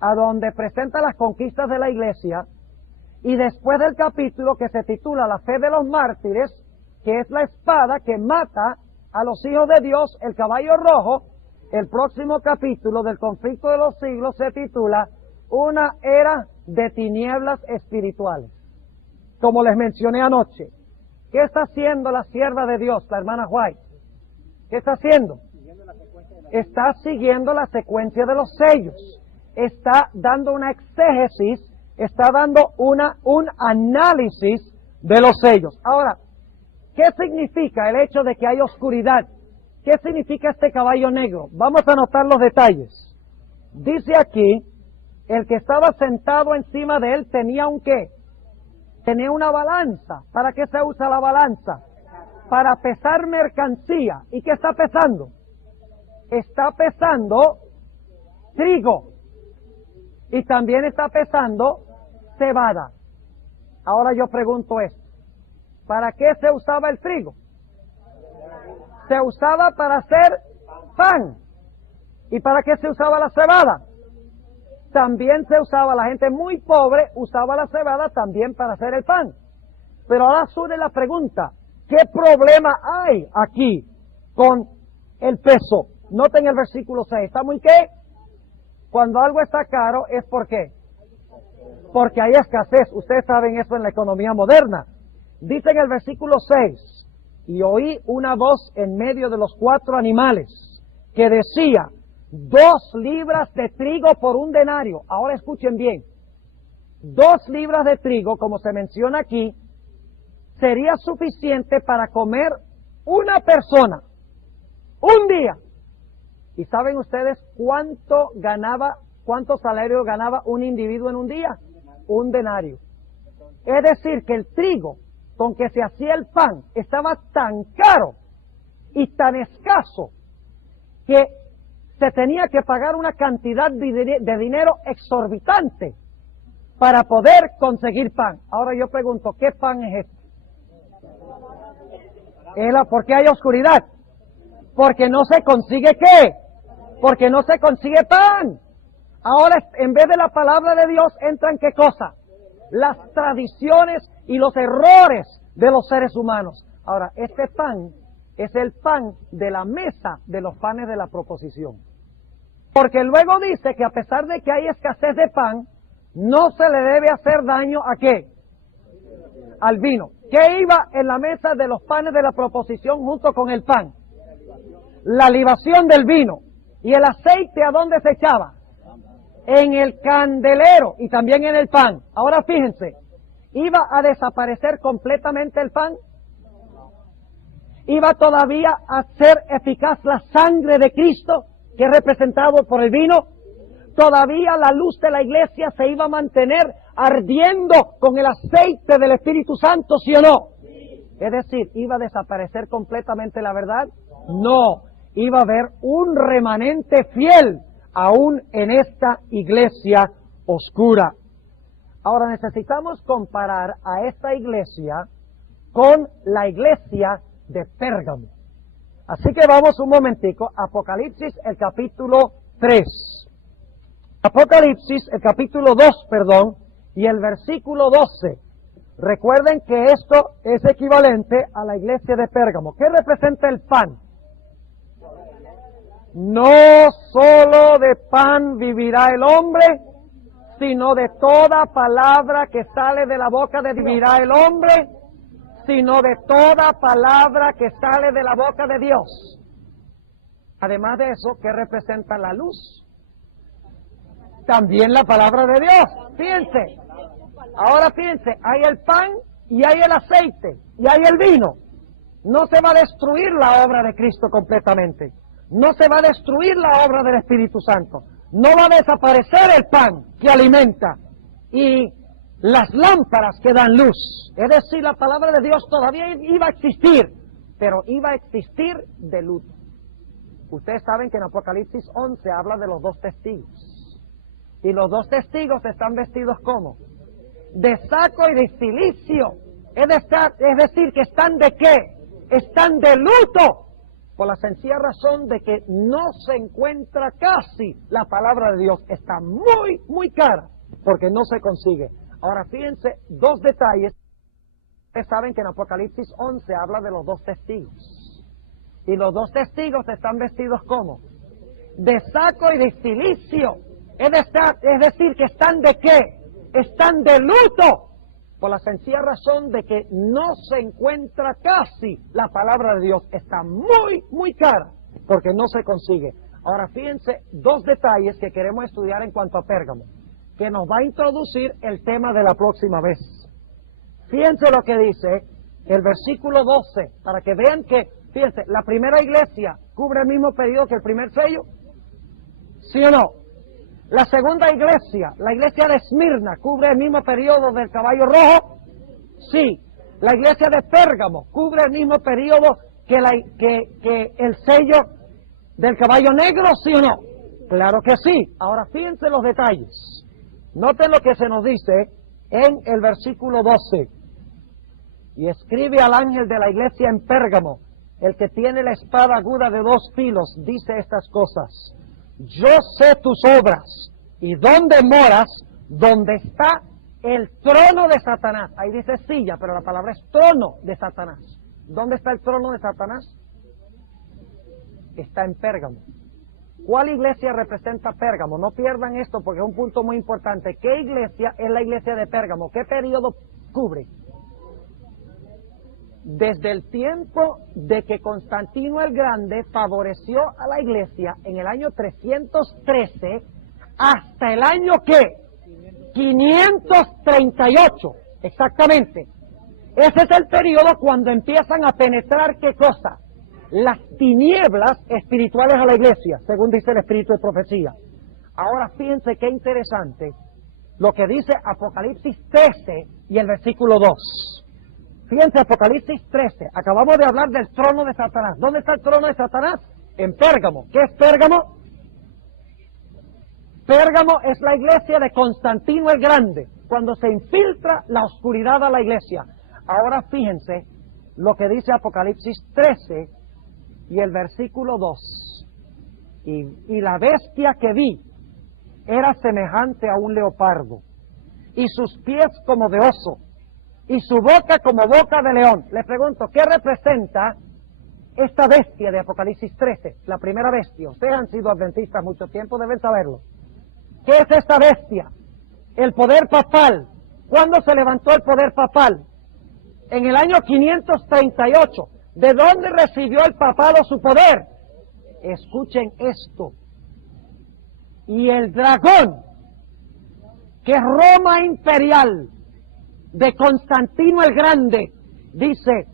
a donde presenta las conquistas de la iglesia, y después del capítulo que se titula La fe de los mártires, que es la espada que mata a los hijos de Dios, el caballo rojo, el próximo capítulo del conflicto de los siglos se titula Una era de tinieblas espirituales. como les mencioné anoche. ¿Qué está haciendo la sierva de Dios, la hermana White? ¿Qué está haciendo? Está siguiendo la secuencia de los sellos. Está dando una exégesis, está dando un análisis de los sellos. Ahora, ¿qué significa el hecho de que hay oscuridad? ¿Qué significa este caballo negro? Vamos a anotar los detalles. Dice aquí, el que estaba sentado encima de él tenía un ¿qué? Tenía una balanza. ¿Para qué se usa la balanza? Para pesar mercancía. ¿Y qué está pesando? Está pesando trigo. Y también está pesando cebada. Ahora yo pregunto esto. ¿Para qué se usaba el trigo? Se usaba para hacer pan. ¿Y para qué se usaba la cebada? También se usaba, la gente muy pobre usaba la cebada también para hacer el pan. Pero ahora surge la pregunta, ¿qué problema hay aquí con el peso? Noten el versículo 6, ¿está muy qué? Cuando algo está caro, ¿es por qué? Porque hay escasez. Ustedes saben eso en la economía moderna. Dice en el versículo 6, y oí una voz en medio de los 4 animales que decía, 2 libras de trigo por un denario. Ahora escuchen bien. 2 libras de trigo, como se menciona aquí, sería suficiente para comer una persona, un día. ¿Y saben ustedes cuánto salario ganaba un individuo en un día? Un denario. Es decir, que el trigo con que se hacía el pan estaba tan caro y tan escaso que se tenía que pagar una cantidad de dinero exorbitante para poder conseguir pan. Ahora yo pregunto, ¿qué pan es este? ¿Por qué hay oscuridad? Porque no se consigue ¿qué? Porque no se consigue pan. Ahora, en vez de la palabra de Dios, entran ¿qué cosa? Las tradiciones y los errores de los seres humanos. Ahora, este pan es el pan de la mesa de los panes de la proposición. Porque luego dice que a pesar de que hay escasez de pan, no se le debe hacer daño ¿a qué? Al vino. ¿Qué iba en la mesa de los panes de la proposición junto con el pan? La libación del vino. ¿Y el aceite a dónde se echaba? En el candelero y también en el pan. Ahora fíjense, ¿iba a desaparecer completamente el pan? ¿Iba todavía a ser eficaz la sangre de Cristo, que es representado por el vino? ¿Todavía la luz de la iglesia se iba a mantener ardiendo con el aceite del Espíritu Santo, sí o no? Es decir, ¿iba a desaparecer completamente la verdad? No, iba a haber un remanente fiel aún en esta iglesia oscura. Ahora necesitamos comparar a esta iglesia con la iglesia de Pérgamo. Así que vamos un momentico, Apocalipsis, el capítulo 3. Apocalipsis, el capítulo 2, y el versículo 12. Recuerden que esto es equivalente a la iglesia de Pérgamo. ¿Qué representa el pan? No solo de pan vivirá el hombre, sino de toda palabra que sale de la boca de Dios. Vivirá el hombre, sino de toda palabra que sale de la boca de Dios. Además de eso, ¿qué representa la luz? También la palabra de Dios. Fíjense. Ahora fíjense, hay el pan y hay el aceite y hay el vino. No se va a destruir la obra de Cristo completamente. No se va a destruir la obra del Espíritu Santo. No va a desaparecer el pan que alimenta y las lámparas que dan luz. Es decir, la palabra de Dios todavía iba a existir, pero iba a existir de luto. Ustedes saben que en Apocalipsis 11 habla de los 2 testigos. Y los 2 testigos están vestidos ¿cómo? De saco y de cilicio. Es decir, que están ¿de qué? Están de luto. Por la sencilla razón de que no se encuentra casi la palabra de Dios. Está muy, muy cara, porque no se consigue. Ahora fíjense 2 detalles. Ustedes saben que en Apocalipsis 11 habla de los 2 testigos. Y los 2 testigos están vestidos ¿cómo? De saco y de cilicio. Es decir, que están ¿de qué? Están de luto. por la sencilla razón de que no se encuentra casi la palabra de Dios. Está muy, muy cara, porque no se consigue. Ahora fíjense dos detalles que queremos estudiar en cuanto a Pérgamo, que nos va a introducir el tema de la próxima vez. Fíjense lo que dice el versículo 12, para que vean que, fíjense, la primera iglesia cubre el mismo periodo que el primer sello, ¿sí o no? La segunda iglesia, la iglesia de Esmirna, cubre el mismo periodo del caballo rojo, sí. La iglesia de Pérgamo cubre el mismo periodo que el sello del caballo negro, ¿sí o no? Claro que sí. Ahora fíjense los detalles. Noten lo que se nos dice en el versículo 12. Y escribe al ángel de la iglesia en Pérgamo, el que tiene la espada aguda de 2 filos, dice estas cosas. Yo sé tus obras y dónde moras, donde está el trono de Satanás. Ahí dice silla, pero la palabra es trono de Satanás. ¿Dónde está el trono de Satanás? Está en Pérgamo. ¿Cuál iglesia representa Pérgamo? No pierdan esto porque es un punto muy importante. ¿Qué iglesia es la iglesia de Pérgamo? ¿Qué periodo cubre? Desde el tiempo de que Constantino el Grande favoreció a la iglesia en el año 313 hasta el año ¿qué? 538, exactamente. Ese es el periodo cuando empiezan a penetrar ¿qué cosa? Las tinieblas espirituales a la iglesia, según dice el espíritu de profecía. Ahora fíjense qué interesante lo que dice Apocalipsis 13 y el versículo 2. Fíjense, Apocalipsis 13, acabamos de hablar del trono de Satanás. ¿Dónde está el trono de Satanás? En Pérgamo. ¿Qué es Pérgamo? Pérgamo es la iglesia de Constantino el Grande, cuando se infiltra la oscuridad a la iglesia. Ahora fíjense lo que dice Apocalipsis 13 y el versículo 2. Y la bestia que vi era semejante a un leopardo, y sus pies como de oso, y su boca como boca de león. Les pregunto, ¿qué representa esta bestia de Apocalipsis 13? La primera bestia. Ustedes han sido adventistas mucho tiempo, deben saberlo. ¿Qué es esta bestia? El poder papal. ¿Cuándo se levantó el poder papal? En el año 538. ¿De dónde recibió el papado su poder? Escuchen esto. Y el dragón, que es Roma imperial, de Constantino el Grande, dice,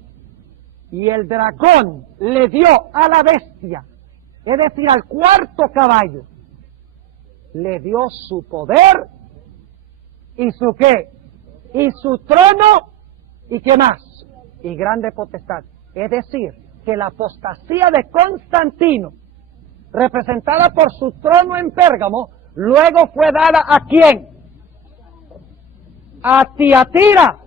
y el dragón le dio a la bestia, es decir, al cuarto caballo, le dio su poder y su qué, y su trono, y qué más, y grande potestad. Es decir, que la apostasía de Constantino, representada por su trono en Pérgamo, luego fue dada ¿a quién? A Tiatira.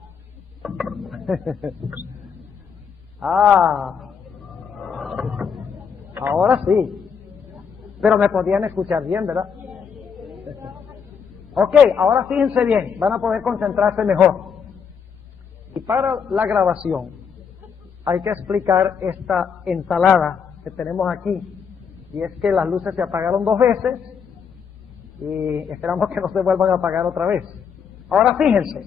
Ahora sí. Pero me podían escuchar bien, ¿verdad? Ok, ahora fíjense bien, van a poder concentrarse mejor. Y para la grabación hay que explicar esta ensalada que tenemos aquí. Y es que las luces se apagaron 2 veces y esperamos que no se vuelvan a apagar otra vez. Ahora fíjense,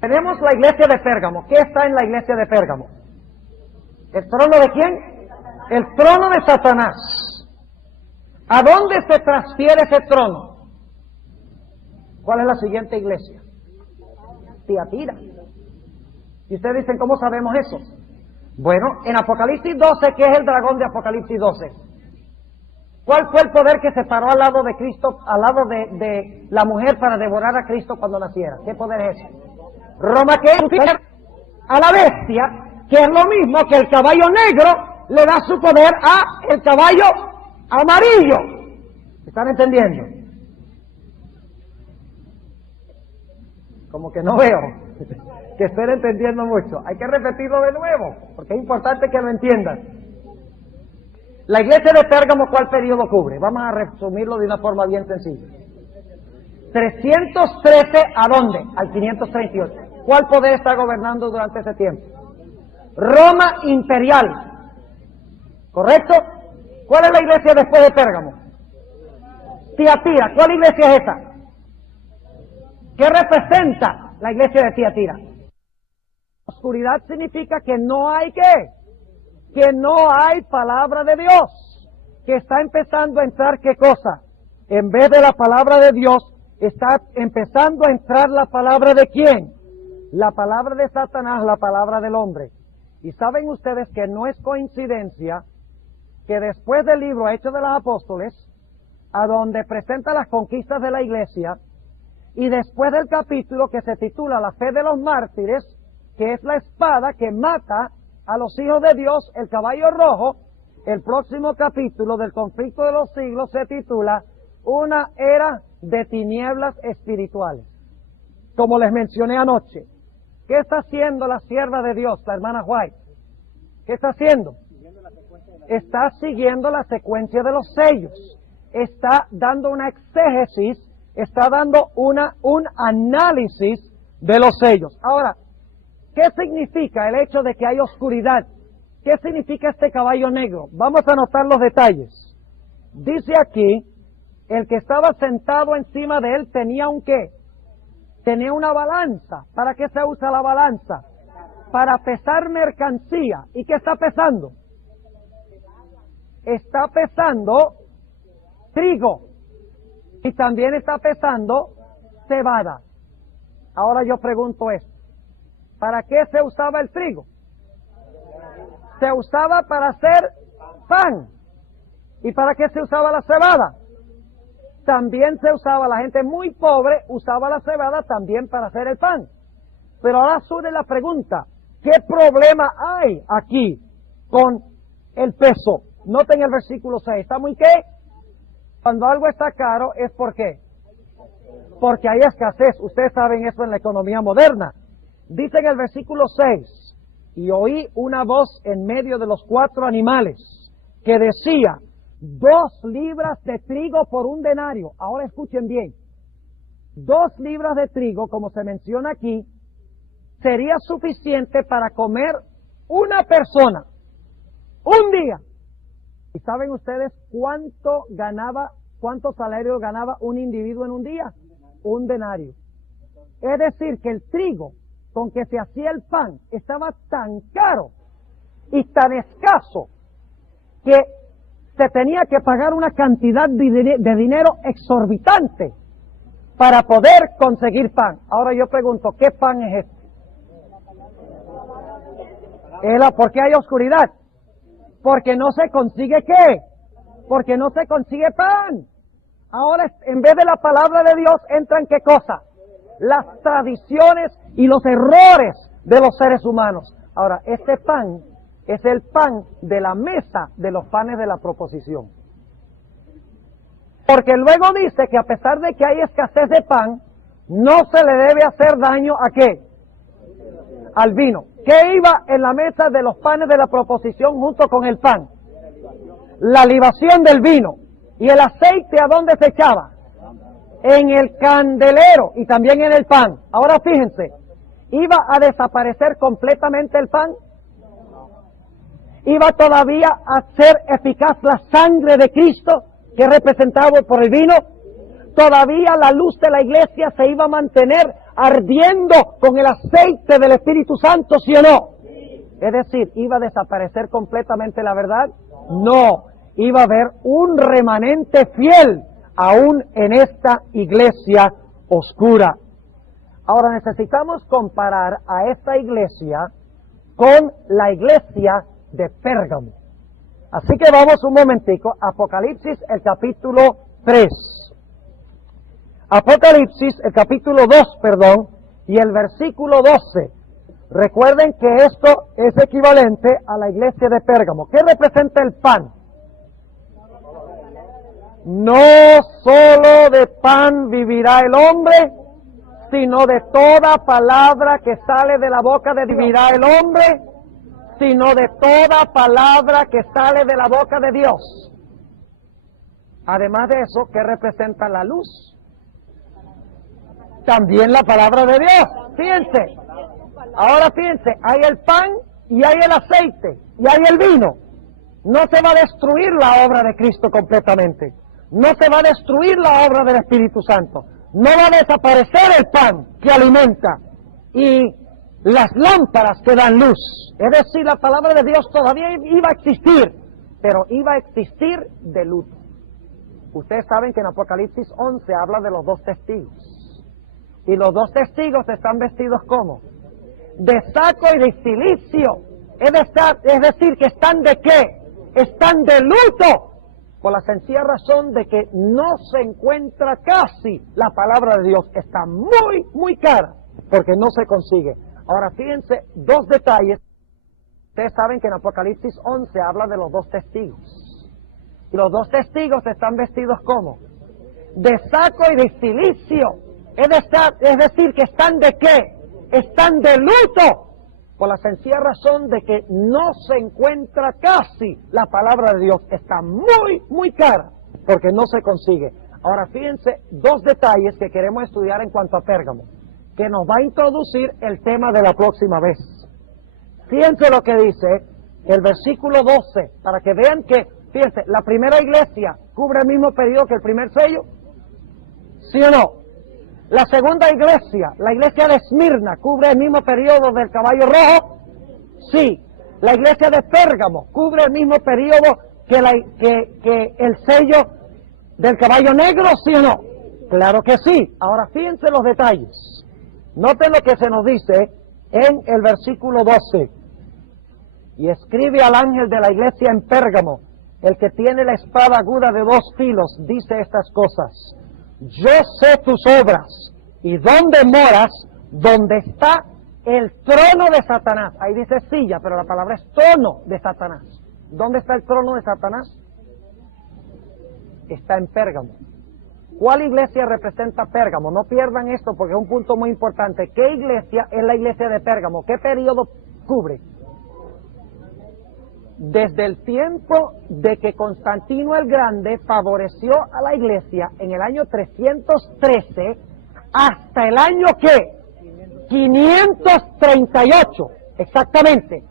tenemos la iglesia de Pérgamo. ¿Qué está en la iglesia de Pérgamo? ¿El trono de quién? El trono de Satanás. ¿A dónde se transfiere ese trono? ¿Cuál es la siguiente iglesia? Tiatira. Y ustedes dicen, ¿cómo sabemos eso? Bueno, en Apocalipsis 12, ¿qué es el dragón de Apocalipsis 12? ¿Cuál fue el poder que se paró al lado de Cristo, al lado de la mujer para devorar a Cristo cuando naciera? ¿Qué poder es ese? Roma, que a la bestia, que es lo mismo que el caballo negro le da su poder a el caballo amarillo. ¿Están entendiendo? Como que no veo que estén entendiendo mucho. Hay que repetirlo de nuevo, porque es importante que lo entiendan. La iglesia de Pérgamo, ¿cuál periodo cubre? Vamos a resumirlo de una forma bien sencilla. 313, ¿a dónde? Al 538. ¿Cuál poder está gobernando durante ese tiempo? Roma imperial. ¿Correcto? ¿Cuál es la iglesia después de Pérgamo? Tiatira. ¿Cuál iglesia es esa? ¿Qué representa? La iglesia de Tiatira. Oscuridad significa que no hay ¿qué? Que no hay palabra de Dios. Que está empezando a entrar ¿qué cosa? En vez de la palabra de Dios, está empezando a entrar la palabra de ¿quién? La palabra de Satanás, la palabra del hombre. Y saben ustedes que no es coincidencia que después del libro Hechos de los Apóstoles, a donde presenta las conquistas de la iglesia, y después del capítulo que se titula La fe de los mártires, que es la espada que mata a los hijos de Dios, el caballo rojo, el próximo capítulo del conflicto de los siglos se titula Una era de tinieblas espirituales. Como les mencioné anoche, ¿qué está haciendo la sierva de Dios, la hermana White? ¿Qué está haciendo? Está siguiendo la secuencia de los sellos. Está dando una exégesis, está dando un análisis de los sellos. Ahora, ¿qué significa el hecho de que hay oscuridad? ¿Qué significa este caballo negro? Vamos a anotar los detalles. Dice aquí, el que estaba sentado encima de él tenía un ¿qué? Tenía una balanza. ¿Para qué se usa la balanza? Para pesar mercancía. ¿Y qué está pesando? Está pesando trigo. Y también está pesando cebada. Ahora yo pregunto esto. ¿Para qué se usaba el trigo? Se usaba para hacer pan. ¿Y para qué se usaba la cebada? También se usaba, la gente muy pobre usaba la cebada también para hacer el pan. Pero ahora surge la pregunta, ¿qué problema hay aquí con el peso? Noten el versículo 6, ¿está muy qué? Cuando algo está caro es ¿por qué? Porque hay escasez. Ustedes saben eso en la economía moderna. Dice en el versículo 6, y oí una voz en medio de los 4 animales que decía, 2 libras de trigo por un denario. Ahora escuchen bien. 2 libras de trigo, como se menciona aquí, sería suficiente para comer una persona. Un día. ¿Y saben ustedes cuánto salario ganaba un individuo en un día? Un denario. Es decir, que el trigo con que se hacía el pan estaba tan caro y tan escaso que se tenía que pagar una cantidad de dinero exorbitante para poder conseguir pan. Ahora yo pregunto, ¿qué pan es este? ¿Por qué hay oscuridad? Porque no se consigue ¿qué? Porque no se consigue pan. Ahora, en vez de la palabra de Dios, entran ¿qué cosa? Las tradiciones y los errores de los seres humanos. Ahora, este pan es el pan de la mesa de los panes de la proposición. Porque luego dice que a pesar de que hay escasez de pan, no se le debe hacer daño ¿a qué? Al vino. ¿Qué iba en la mesa de los panes de la proposición junto con el pan? La libación del vino. ¿Y el aceite a dónde se echaba? En el candelero y también en el pan. Ahora fíjense, ¿iba a desaparecer completamente el pan? ¿Iba todavía a ser eficaz la sangre de Cristo que es representado por el vino? ¿Todavía la luz de la iglesia se iba a mantener ardiendo con el aceite del Espíritu Santo, sí o no? Es decir, ¿iba a desaparecer completamente la verdad? No, iba a haber un remanente fiel aún en esta iglesia oscura. Ahora necesitamos comparar a esta iglesia con la iglesia de Pérgamo. Así que vamos un momentico, Apocalipsis, el capítulo 3. Apocalipsis, el capítulo 2, y el versículo 12. Recuerden que esto es equivalente a la iglesia de Pérgamo. ¿Qué representa el pan? No solo de pan vivirá el hombre, sino de toda palabra que sale de la boca de Dios. Vivirá el hombre, sino de toda palabra que sale de la boca de Dios. Además de eso, ¿qué representa la luz? También la palabra de Dios. Fíjense. Ahora fíjense, hay el pan y hay el aceite y hay el vino. No se va a destruir la obra de Cristo completamente. No se va a destruir la obra del Espíritu Santo. No va a desaparecer el pan que alimenta y las lámparas que dan luz. Es decir, la palabra de Dios todavía iba a existir, pero iba a existir de luto. Ustedes saben que en Apocalipsis 11 habla de los 2 testigos. Y los 2 testigos están vestidos ¿cómo? De saco y de cilicio. Es decir, que están ¿de qué? Están de luto. Por la sencilla razón de que no se encuentra casi la palabra de Dios. Está muy, muy cara, porque no se consigue. Ahora fíjense 2 detalles. Ustedes saben que en Apocalipsis 11 habla de los 2 testigos. Y los 2 testigos están vestidos ¿cómo? De saco y de cilicio. Es decir, que están ¿de qué? Están de luto. Por la sencilla razón de que no se encuentra casi la palabra de Dios. Está muy, muy cara, porque no se consigue. Ahora fíjense 2 detalles que queremos estudiar en cuanto a Pérgamo, que nos va a introducir el tema de la próxima vez. Fíjense lo que dice el versículo 12, para que vean que, fíjense, la primera iglesia cubre el mismo periodo que el primer sello, ¿sí o no? La segunda iglesia, la iglesia de Esmirna, cubre el mismo periodo del caballo rojo, sí. La iglesia de Pérgamo cubre el mismo periodo que el sello del caballo negro, ¿sí o no? Claro que sí. Ahora fíjense los detalles. Noten lo que se nos dice en el versículo 12. Y escribe al ángel de la iglesia en Pérgamo, el que tiene la espada aguda de 2 filos, dice estas cosas. Yo sé tus obras y dónde moras, donde está el trono de Satanás. Ahí dice silla, pero la palabra es trono de Satanás. ¿Dónde está el trono de Satanás? Está en Pérgamo. ¿Cuál iglesia representa Pérgamo? No pierdan esto porque es un punto muy importante. ¿Qué iglesia es la iglesia de Pérgamo? ¿Qué periodo cubre? Desde el tiempo de que Constantino el Grande favoreció a la iglesia en el año 313 hasta el año ¿qué? 538, exactamente.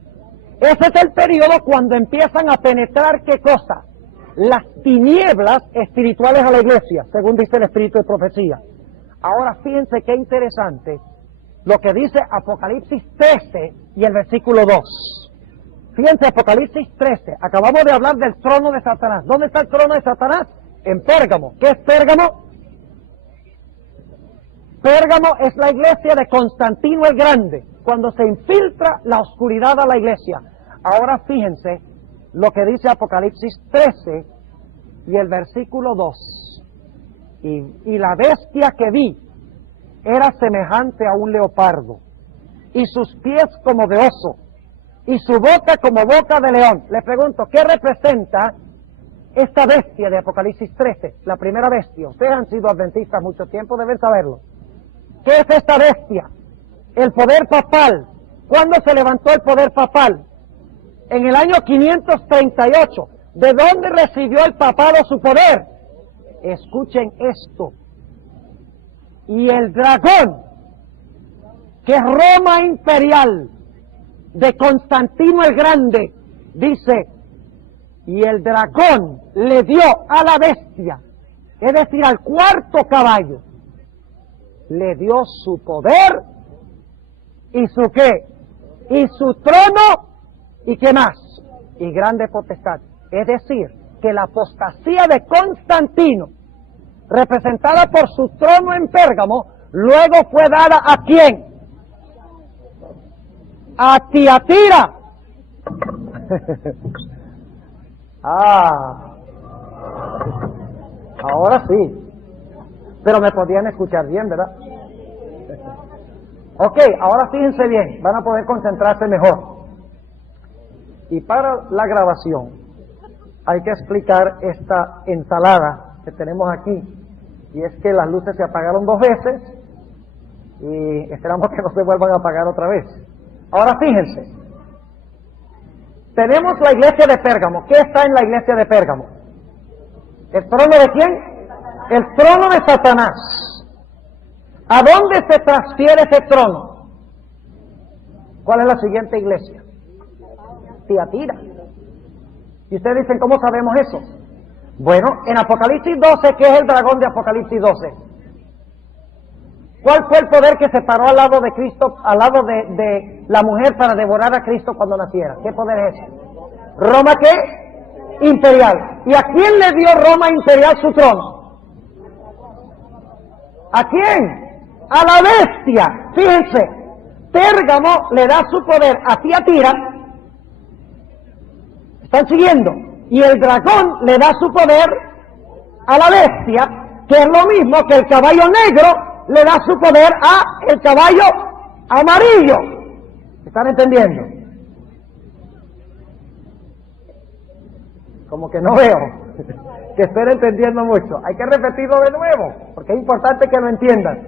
Ese es el periodo cuando empiezan a penetrar ¿qué cosa? Las tinieblas espirituales a la iglesia, según dice el espíritu de profecía. Ahora fíjense qué interesante lo que dice Apocalipsis 13 y el versículo 2. Fíjense, Apocalipsis 13, acabamos de hablar del trono de Satanás. ¿Dónde está el trono de Satanás? En Pérgamo. ¿Qué es Pérgamo? Pérgamo es la iglesia de Constantino el Grande, cuando se infiltra la oscuridad a la iglesia. Ahora fíjense lo que dice Apocalipsis 13 y el versículo 2. Y la bestia que vi era semejante a un leopardo, y sus pies como de oso, y su boca como boca de león. Le pregunto, ¿qué representa esta bestia de Apocalipsis 13? La primera bestia. Ustedes han sido adventistas mucho tiempo, deben saberlo. ¿Qué es esta bestia? El poder papal. ¿Cuándo se levantó el poder papal? En el año 538. ¿De dónde recibió el papado su poder? Escuchen esto. Y el dragón, que es Roma imperial, de Constantino el Grande, dice, y el dragón le dio a la bestia, es decir, al cuarto caballo, le dio su poder y su qué, y su trono, y qué más, y grande potestad. Es decir, que la apostasía de Constantino, representada por su trono en Pérgamo, luego fue dada ¿a quién? A Tiatira. Ahora sí. Pero me podían escuchar bien, ¿verdad? Ok, ahora fíjense bien, van a poder concentrarse mejor. Y para la grabación hay que explicar esta ensalada que tenemos aquí. Y es que las luces se apagaron 2 veces y esperamos que no se vuelvan a apagar otra vez. Ahora fíjense, tenemos la iglesia de Pérgamo. ¿Qué está en la iglesia de Pérgamo? ¿El trono de quién? El trono de Satanás. ¿A dónde se transfiere ese trono? ¿Cuál es la siguiente iglesia? Tiatira. Y ustedes dicen, ¿cómo sabemos eso? Bueno, en Apocalipsis 12, ¿qué es el dragón de Apocalipsis 12? ¿Cuál fue el poder que se paró al lado de Cristo, al lado de la mujer para devorar a Cristo cuando naciera? ¿Qué poder es ese? ¿Roma qué? Imperial. ¿Y a quién le dio Roma imperial su trono? ¿A quién? A la bestia. Fíjense, Pérgamo le da su poder a Tiatira. ¿Están siguiendo? Y el dragón le da su poder a la bestia, que es lo mismo que el caballo negro le da su poder a el caballo amarillo. ¿Están entendiendo? Como que no veo que estén entendiendo mucho. Hay que repetirlo de nuevo, porque es importante que lo entiendan.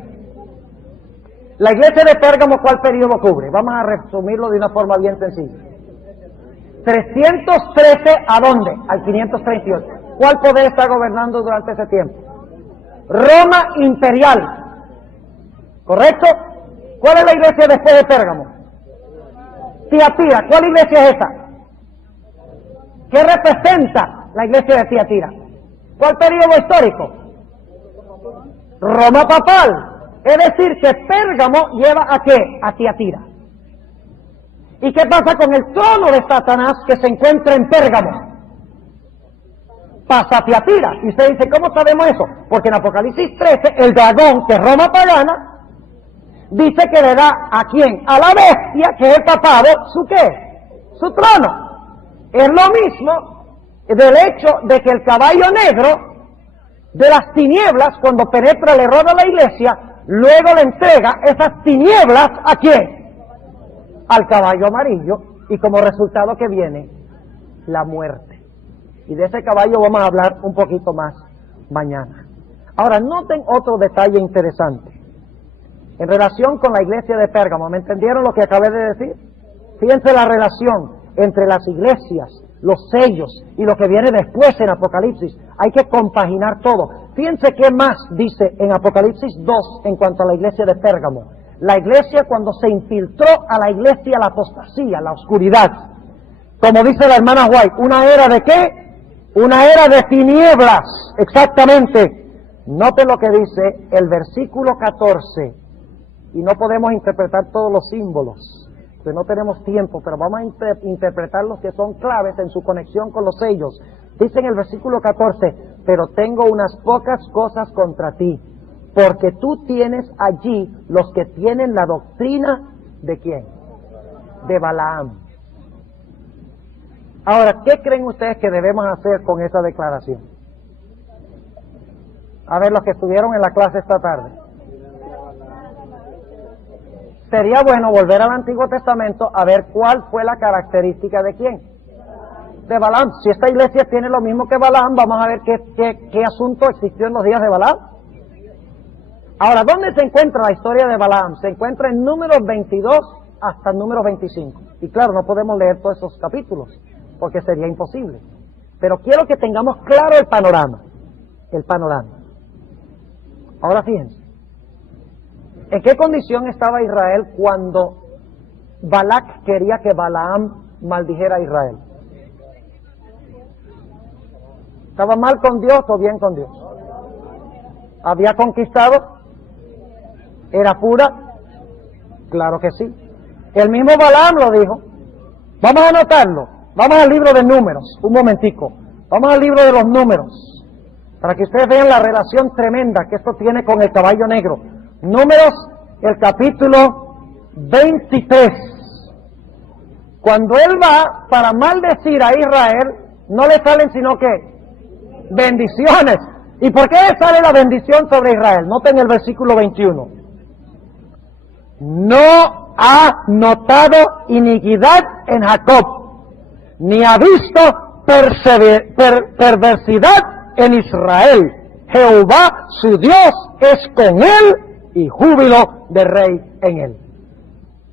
La iglesia de Pérgamo, ¿cuál periodo cubre? Vamos a resumirlo de una forma bien sencilla. 313, ¿a dónde? Al 538. ¿Cuál poder está gobernando durante ese tiempo? Roma imperial. ¿Correcto? ¿Cuál es la iglesia después de Pérgamo? Tiatira. ¿Cuál iglesia es esa? ¿Qué representa la iglesia de Tiatira? ¿Cuál periodo histórico? Roma papal. Es decir, que Pérgamo lleva ¿a qué? A Tiatira. ¿Y qué pasa con el trono de Satanás que se encuentra en Pérgamo? Pasa a Tiatira. Y usted dice, ¿cómo sabemos eso? Porque en Apocalipsis 13, el dragón, que es Roma pagana, dice que le da ¿a quién? A la bestia, que es el papado, ¿su qué? Su trono. Es lo mismo del hecho de que el caballo negro de las tinieblas, cuando penetra el error a la iglesia, luego le entrega esas tinieblas ¿a quién? Al caballo amarillo, y como resultado que viene la muerte. Y de ese caballo vamos a hablar un poquito más mañana. Ahora, noten otro detalle interesante en relación con la iglesia de Pérgamo. ¿Me entendieron lo que acabé de decir? Fíjense la relación entre las iglesias, los sellos y lo que viene después en Apocalipsis. Hay que compaginar todo. Fíjense qué más dice en Apocalipsis 2 en cuanto a la iglesia de Pérgamo. La iglesia cuando se infiltró a la iglesia la apostasía, la oscuridad. Como dice la hermana White, ¿una era de qué? Una era de tinieblas, exactamente. Noten lo que dice el versículo 14. Y no podemos interpretar todos los símbolos, que no tenemos tiempo, pero vamos a interpretar los que son claves en su conexión con los sellos. Dice en el versículo 14, pero tengo unas pocas cosas contra ti, porque tú tienes allí los que tienen la doctrina ¿de quién? De Balaam. Ahora, ¿qué creen ustedes que debemos hacer con esa declaración? A ver, los que estuvieron en la clase esta tarde. Sería bueno volver al Antiguo Testamento a ver cuál fue la característica de quién. De Balaam. Si esta iglesia tiene lo mismo que Balaam, vamos a ver qué asunto existió en los días de Balaam. Ahora, ¿dónde se encuentra la historia de Balaam? Se encuentra en Números 22 hasta el número 25. Y claro, no podemos leer todos esos capítulos, porque sería imposible. Pero quiero que tengamos claro el panorama. El panorama. Ahora fíjense. ¿En qué condición estaba Israel cuando Balac quería que Balaam maldijera a Israel? ¿Estaba mal con Dios o bien con Dios? ¿Había conquistado? ¿Era pura? Claro que sí. El mismo Balaam lo dijo. Vamos a anotarlo. Vamos al libro de Números, un momentico. Vamos al libro de los Números, para que ustedes vean la relación tremenda que esto tiene con el caballo negro. Números, el capítulo 23. Cuando él va para maldecir a Israel, no le salen sino que bendiciones. ¿Y por qué le sale la bendición sobre Israel? Noten el versículo 21. No ha notado iniquidad en Jacob, ni ha visto perversidad en Israel. Jehová su Dios es con él, y júbilo de rey en él.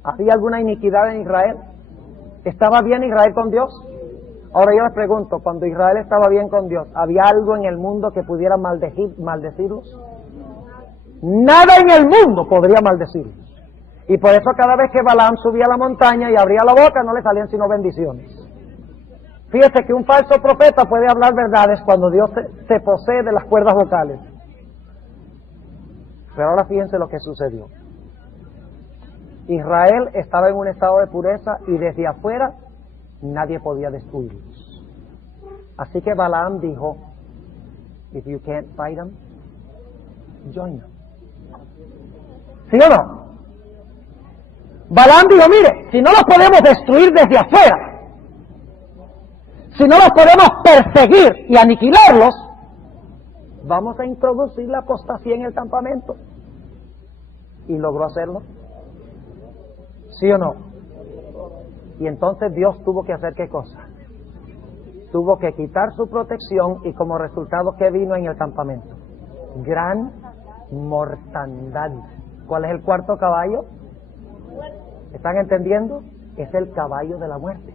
¿Había alguna iniquidad en Israel? ¿Estaba bien Israel con Dios? Ahora yo les pregunto, cuando Israel estaba bien con Dios, ¿había algo en el mundo que pudiera maldecirlos? Nada en el mundo podría maldecirlos. Y por eso cada vez que Balaam subía a la montaña y abría la boca, no le salían sino bendiciones. Fíjese que un falso profeta puede hablar verdades cuando Dios se posee de las cuerdas vocales. Pero ahora fíjense lo que sucedió. Israel estaba en un estado de pureza y desde afuera nadie podía destruirlos. Así que Balaam dijo, if you can't fight them, join them. ¿Sí o no? Balaam dijo, mire, si no los podemos destruir desde afuera, si no los podemos perseguir y aniquilarlos, vamos a introducir la apostasía en el campamento. Y logró hacerlo. ¿Sí o no? Y entonces Dios tuvo que hacer ¿qué cosa? Tuvo que quitar su protección y como resultado, ¿qué vino en el campamento? Gran mortandad. ¿Cuál es el cuarto caballo? ¿Están entendiendo? Es el caballo de la muerte.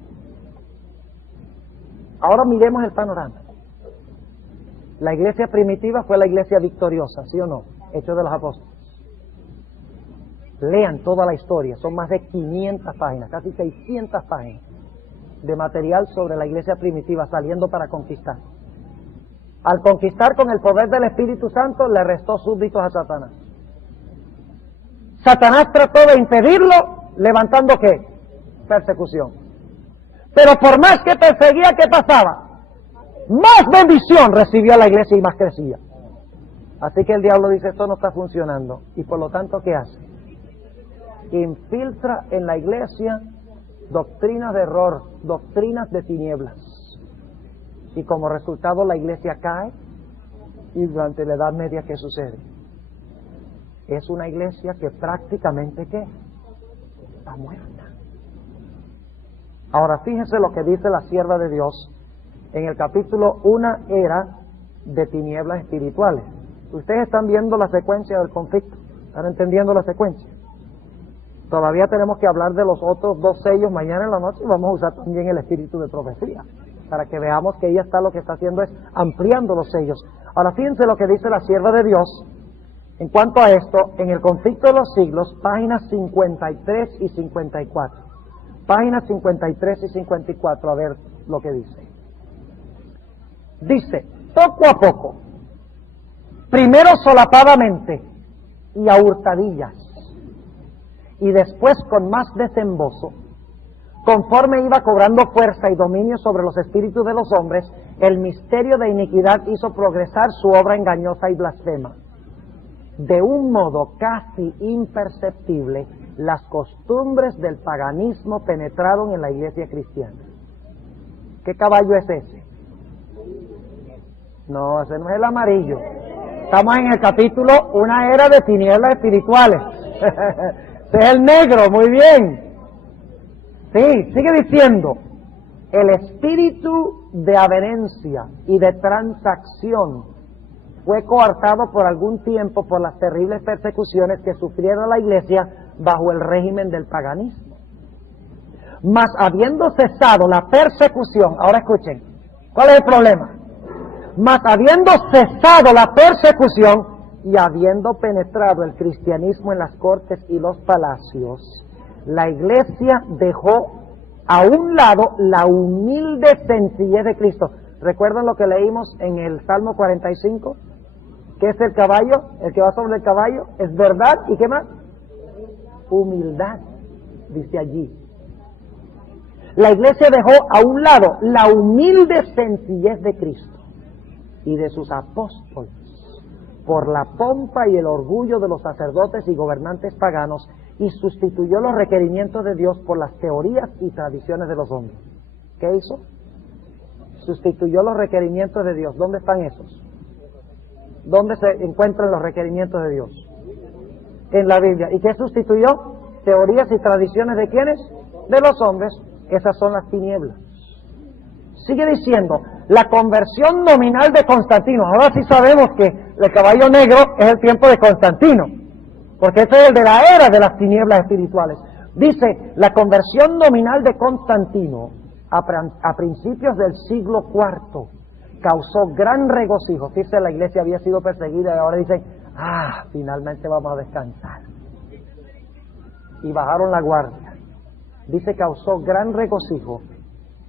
Ahora miremos el panorama. La iglesia primitiva fue la iglesia victoriosa, ¿sí o no? Hechos de los Apóstoles. Lean toda la historia, son más de 500 páginas, casi 600 páginas de material sobre la iglesia primitiva saliendo para conquistar. Al conquistar con el poder del Espíritu Santo, le restó súbditos a Satanás. Satanás trató de impedirlo, levantando ¿qué? Persecución. Pero por más que perseguía, ¿qué pasaba? Más bendición recibía la iglesia y más crecía. Así que el diablo dice, esto no está funcionando. Y por lo tanto, ¿qué hace? Infiltra en la iglesia doctrinas de error, doctrinas de tinieblas. Y como resultado la iglesia cae. Y durante la Edad Media, ¿qué sucede? Es una iglesia que prácticamente, ¿qué? Está muerta. Ahora fíjense lo que dice la sierva de Dios en el capítulo Una era de tinieblas espirituales. Ustedes están viendo la secuencia del conflicto, están entendiendo la secuencia. Todavía tenemos que hablar de los otros dos sellos mañana en la noche y vamos a usar también el espíritu de profecía para que veamos que ella está lo que está haciendo es ampliando los sellos. Ahora fíjense lo que dice la sierva de Dios en cuanto a esto en el conflicto de los siglos, páginas 53 y 54. Páginas 53 y 54, a ver lo que dice. Dice, poco a poco, primero solapadamente y a hurtadillas, y después con más desembozo, conforme iba cobrando fuerza y dominio sobre los espíritus de los hombres, el misterio de iniquidad hizo progresar su obra engañosa y blasfema. De un modo casi imperceptible, las costumbres del paganismo penetraron en la iglesia cristiana. ¿Qué caballo es ese? No, ese no es el amarillo. Estamos en el capítulo Una era de tinieblas espirituales. Ese es el negro, muy bien. Sí, sigue diciendo, el espíritu de avenencia y de transacción fue coartado por algún tiempo por las terribles persecuciones que sufrieron la iglesia bajo el régimen del paganismo. Mas habiendo cesado la persecución, ahora escuchen, ¿cuál es el problema? Mas habiendo cesado la persecución y habiendo penetrado el cristianismo en las cortes y los palacios, la iglesia dejó a un lado la humilde sencillez de Cristo. ¿Recuerdan lo que leímos en el Salmo 45? ¿Qué es el caballo? El que va sobre el caballo es verdad. ¿Y qué más? Humildad, dice allí. La iglesia dejó a un lado la humilde sencillez de Cristo y de sus apóstoles por la pompa y el orgullo de los sacerdotes y gobernantes paganos y sustituyó los requerimientos de Dios por las teorías y tradiciones de los hombres. ¿Qué hizo? Sustituyó los requerimientos de Dios. ¿Dónde están esos? ¿Dónde se encuentran los requerimientos de Dios? En la Biblia. ¿Y qué sustituyó? Teorías y tradiciones ¿de quiénes? De los hombres. Esas son las tinieblas. Sigue diciendo, la conversión nominal de Constantino. Ahora sí sabemos que el caballo negro es el tiempo de Constantino, porque ese es el de la era de las tinieblas espirituales. Dice, la conversión nominal de Constantino a principios del siglo IV causó gran regocijo. Fíjese, la iglesia había sido perseguida y ahora dicen, finalmente vamos a descansar. Y bajaron la guardia. Dice, causó gran regocijo.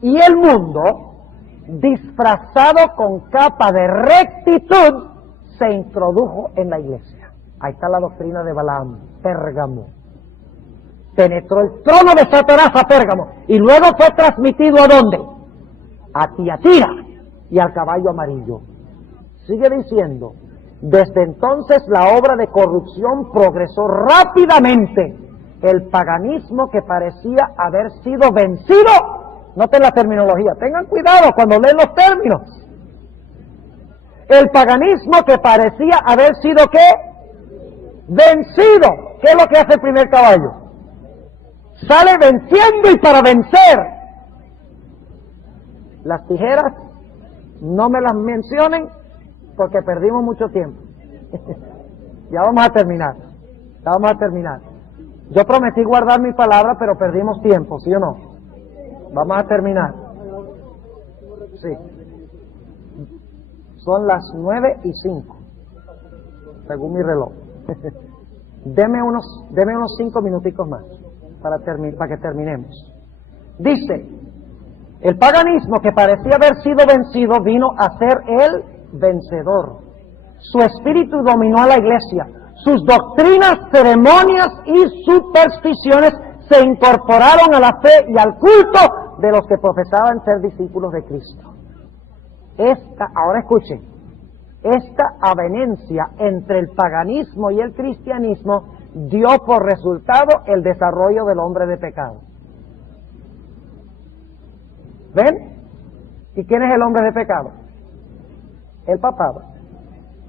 Y el mundo, disfrazado con capa de rectitud, se introdujo en la iglesia. Ahí está la doctrina de Balaam, Pérgamo. Penetró el trono de Satanás a Pérgamo y luego fue transmitido ¿a dónde? A Tiatira y al caballo amarillo. Sigue diciendo, desde entonces la obra de corrupción progresó rápidamente. El paganismo que parecía haber sido vencido, noten la terminología, tengan cuidado cuando leen los términos. El paganismo que parecía haber sido ¿qué? Vencido. ¿Qué es lo que hace el primer caballo? Sale venciendo y para vencer. Las tijeras no me las mencionen porque perdimos mucho tiempo. Ya vamos a terminar. Yo prometí guardar mi palabra, pero perdimos tiempo, ¿sí o no? Vamos a terminar. Sí. Son las 9:05, según mi reloj. Deme unos 5 minuticos más para que terminemos. Dice, el paganismo que parecía haber sido vencido vino a ser el vencedor. Su espíritu dominó a la iglesia. Sus doctrinas, ceremonias y supersticiones se incorporaron a la fe y al culto de los que profesaban ser discípulos de Cristo. Ahora escuchen, esta avenencia entre el paganismo y el cristianismo dio por resultado el desarrollo del hombre de pecado. ¿Ven? ¿Y quién es el hombre de pecado? El papado.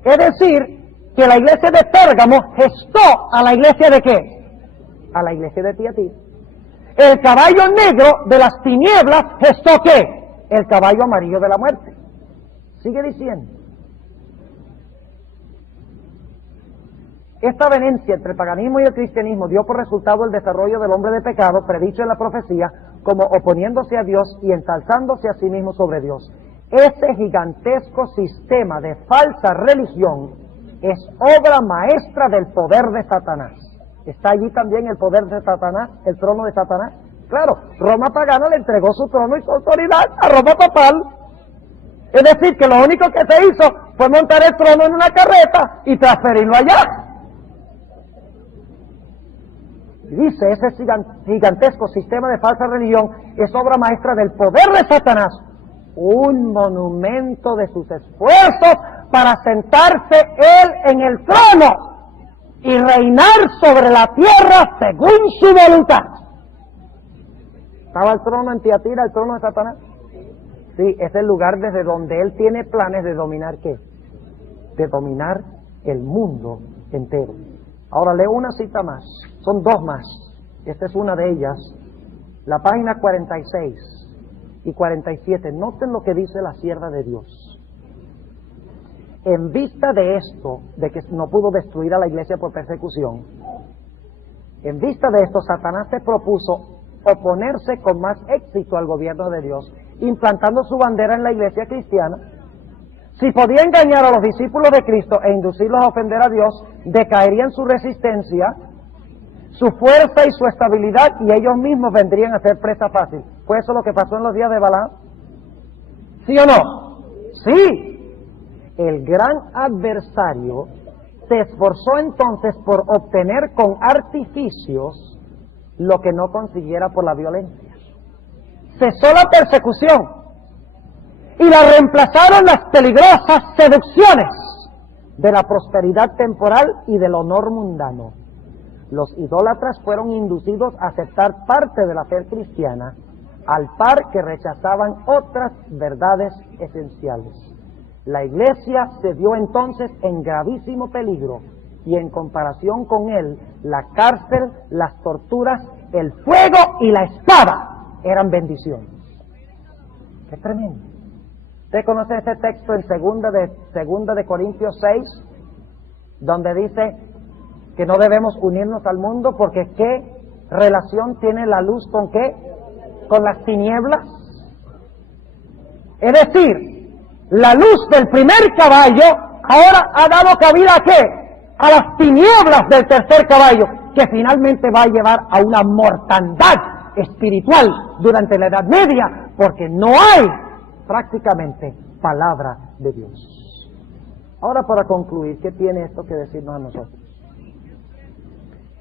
Es decir, que la iglesia de Pérgamo gestó a la iglesia de ¿qué? A la iglesia de Tiatira. El caballo negro de las tinieblas gestó ¿qué? El caballo amarillo de la muerte. Sigue diciendo. Esta avenencia entre el paganismo y el cristianismo dio por resultado el desarrollo del hombre de pecado, predicho en la profecía, como oponiéndose a Dios y ensalzándose a sí mismo sobre Dios. Ese gigantesco sistema de falsa religión es obra maestra del poder de Satanás. ¿Está allí también el poder de Satanás, el trono de Satanás? Claro, Roma pagana le entregó su trono y su autoridad a Roma papal. Es decir, que lo único que se hizo fue montar el trono en una carreta y transferirlo allá. Dice, ese gigantesco sistema de falsa religión es obra maestra del poder de Satanás, un monumento de sus esfuerzos para sentarse él en el trono y reinar sobre la tierra según su voluntad. ¿Estaba el trono en Tiatira, el trono de Satanás? Sí, es el lugar desde donde él tiene planes de dominar ¿qué? De dominar el mundo entero. Ahora leo una cita más, son 2 más. Esta es una de ellas, la página 46 y 47. Noten lo que dice la sierva de Dios. En vista de esto, de que no pudo destruir a la iglesia por persecución, en vista de esto, Satanás se propuso oponerse con más éxito al gobierno de Dios, implantando su bandera en la iglesia cristiana. Si podía engañar a los discípulos de Cristo e inducirlos a ofender a Dios, decaerían su resistencia, su fuerza y su estabilidad, y ellos mismos vendrían a ser presa fácil. ¿Fue eso lo que pasó en los días de Balaam? ¿Sí o no? Sí. El gran adversario se esforzó entonces por obtener con artificios lo que no consiguiera por la violencia. Cesó la persecución y la reemplazaron las peligrosas seducciones de la prosperidad temporal y del honor mundano. Los idólatras fueron inducidos a aceptar parte de la fe cristiana, al par que rechazaban otras verdades esenciales. La iglesia se vio entonces en gravísimo peligro, y en comparación con él, la cárcel, las torturas, el fuego y la espada eran bendiciones. ¡Qué tremendo! ¿Usted conoce ese texto en segunda de Corintios 6, donde dice que no debemos unirnos al mundo porque ¿qué relación tiene la luz con qué? Con las tinieblas. Es decir, la luz del primer caballo ahora ha dado cabida ¿a qué? A las tinieblas del tercer caballo, que finalmente va a llevar a una mortandad espiritual durante la Edad Media, porque no hay prácticamente palabra de Dios. Ahora, para concluir, ¿qué tiene esto que decirnos a nosotros?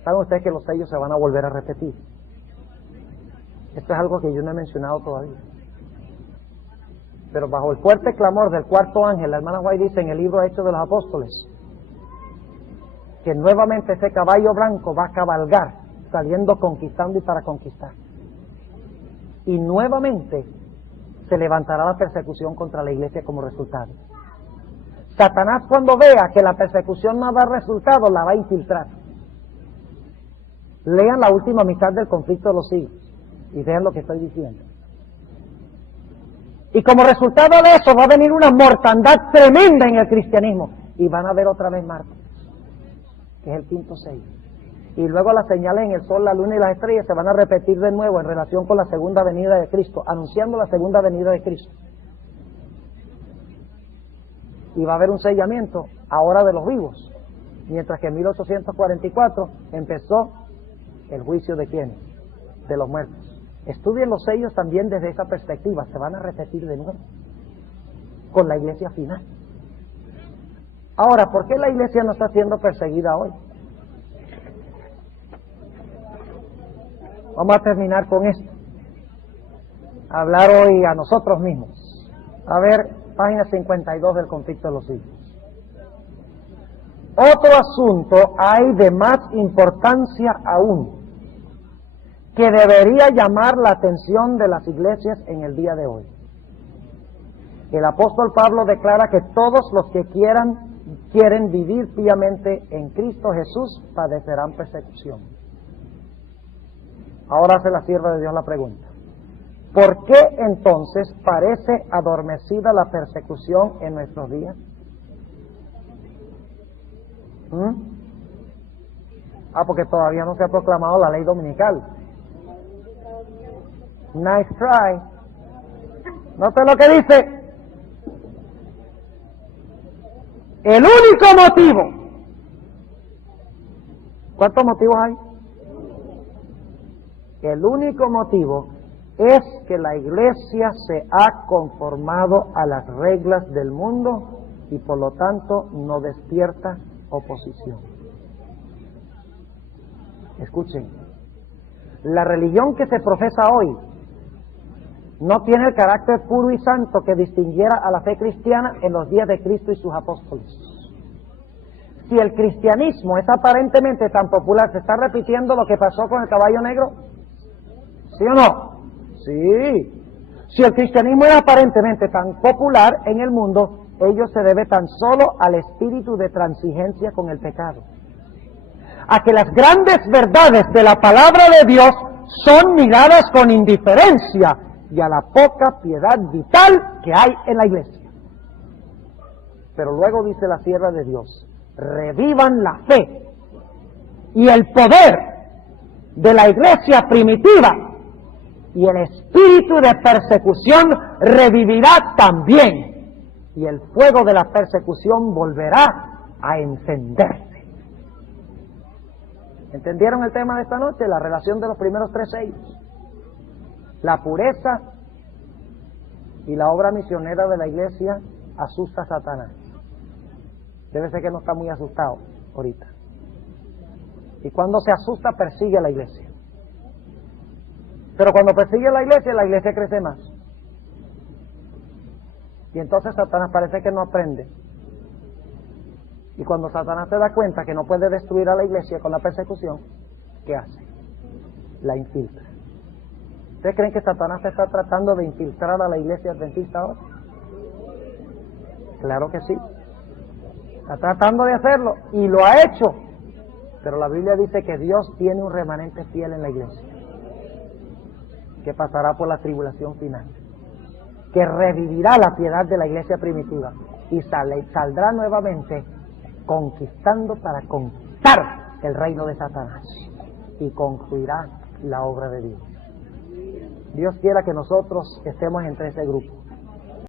¿Saben ustedes que los sellos se van a volver a repetir? Esto es algo que yo no he mencionado todavía. Pero bajo el fuerte clamor del cuarto ángel, la hermana White dice en el libro Hechos de los Apóstoles, que nuevamente ese caballo blanco va a cabalgar, saliendo conquistando y para conquistar. Y nuevamente se levantará la persecución contra la iglesia como resultado. Satanás, cuando vea que la persecución no da resultado, la va a infiltrar. Lean la última mitad del conflicto de los siglos y vean lo que estoy diciendo. Y como resultado de eso va a venir una mortandad tremenda en el cristianismo y van a ver otra vez Marte, que es el quinto sello. Y luego las señales en el sol, la luna y las estrellas se van a repetir de nuevo en relación con la segunda venida de Cristo, anunciando la segunda venida de Cristo. Y va a haber un sellamiento ahora de los vivos, mientras que en 1844 empezó el juicio de ¿quiénes? De los muertos. Estudien los sellos también desde esa perspectiva, se van a repetir de nuevo con la iglesia final. Ahora, ¿por qué la iglesia no está siendo perseguida hoy? Vamos a terminar con esto. Hablar hoy a nosotros mismos. A ver, página 52 del conflicto de los siglos. Otro asunto hay de más importancia aún, que debería llamar la atención de las iglesias en el día de hoy. El apóstol Pablo declara que todos los que quieren vivir piamente en Cristo Jesús padecerán persecución. Ahora hace la sierva de Dios la pregunta: ¿por qué entonces parece adormecida la persecución en nuestros días? Porque todavía no se ha proclamado la ley dominical. Nice try. Note lo que dice. El único motivo. ¿Cuántos motivos hay? El único motivo es que la iglesia se ha conformado a las reglas del mundo y por lo tanto no despierta oposición. Escuchen, la religión que se profesa hoy no tiene el carácter puro y santo que distinguiera a la fe cristiana en los días de Cristo y sus apóstoles. Si el cristianismo es aparentemente tan popular, ¿se está repitiendo lo que pasó con el caballo negro? ¿Sí o no? Sí. Si el cristianismo es aparentemente tan popular en el mundo, ello se debe tan solo al espíritu de transigencia con el pecado. A que las grandes verdades de la palabra de Dios son miradas con indiferencia y a la poca piedad vital que hay en la iglesia. Pero luego dice la sierva de Dios: revivan la fe y el poder de la iglesia primitiva, y el espíritu de persecución revivirá también, y el fuego de la persecución volverá a encenderse. ¿Entendieron el tema de esta noche? La relación de los primeros tres sellos. La pureza y la obra misionera de la iglesia asusta a Satanás. Debe ser que no está muy asustado ahorita. Y cuando se asusta, persigue a la iglesia. Pero cuando persigue a la iglesia crece más. Y entonces Satanás parece que no aprende. Y cuando Satanás se da cuenta que no puede destruir a la iglesia con la persecución, ¿qué hace? La infiltra. ¿Ustedes creen que Satanás está tratando de infiltrar a la iglesia adventista ahora? Claro que sí. Está tratando de hacerlo y lo ha hecho. Pero la Biblia dice que Dios tiene un remanente fiel en la iglesia, que pasará por la tribulación final, que revivirá la piedad de la iglesia primitiva y saldrá nuevamente conquistando para conquistar el reino de Satanás y concluirá la obra de Dios. Dios quiera que nosotros estemos entre ese grupo.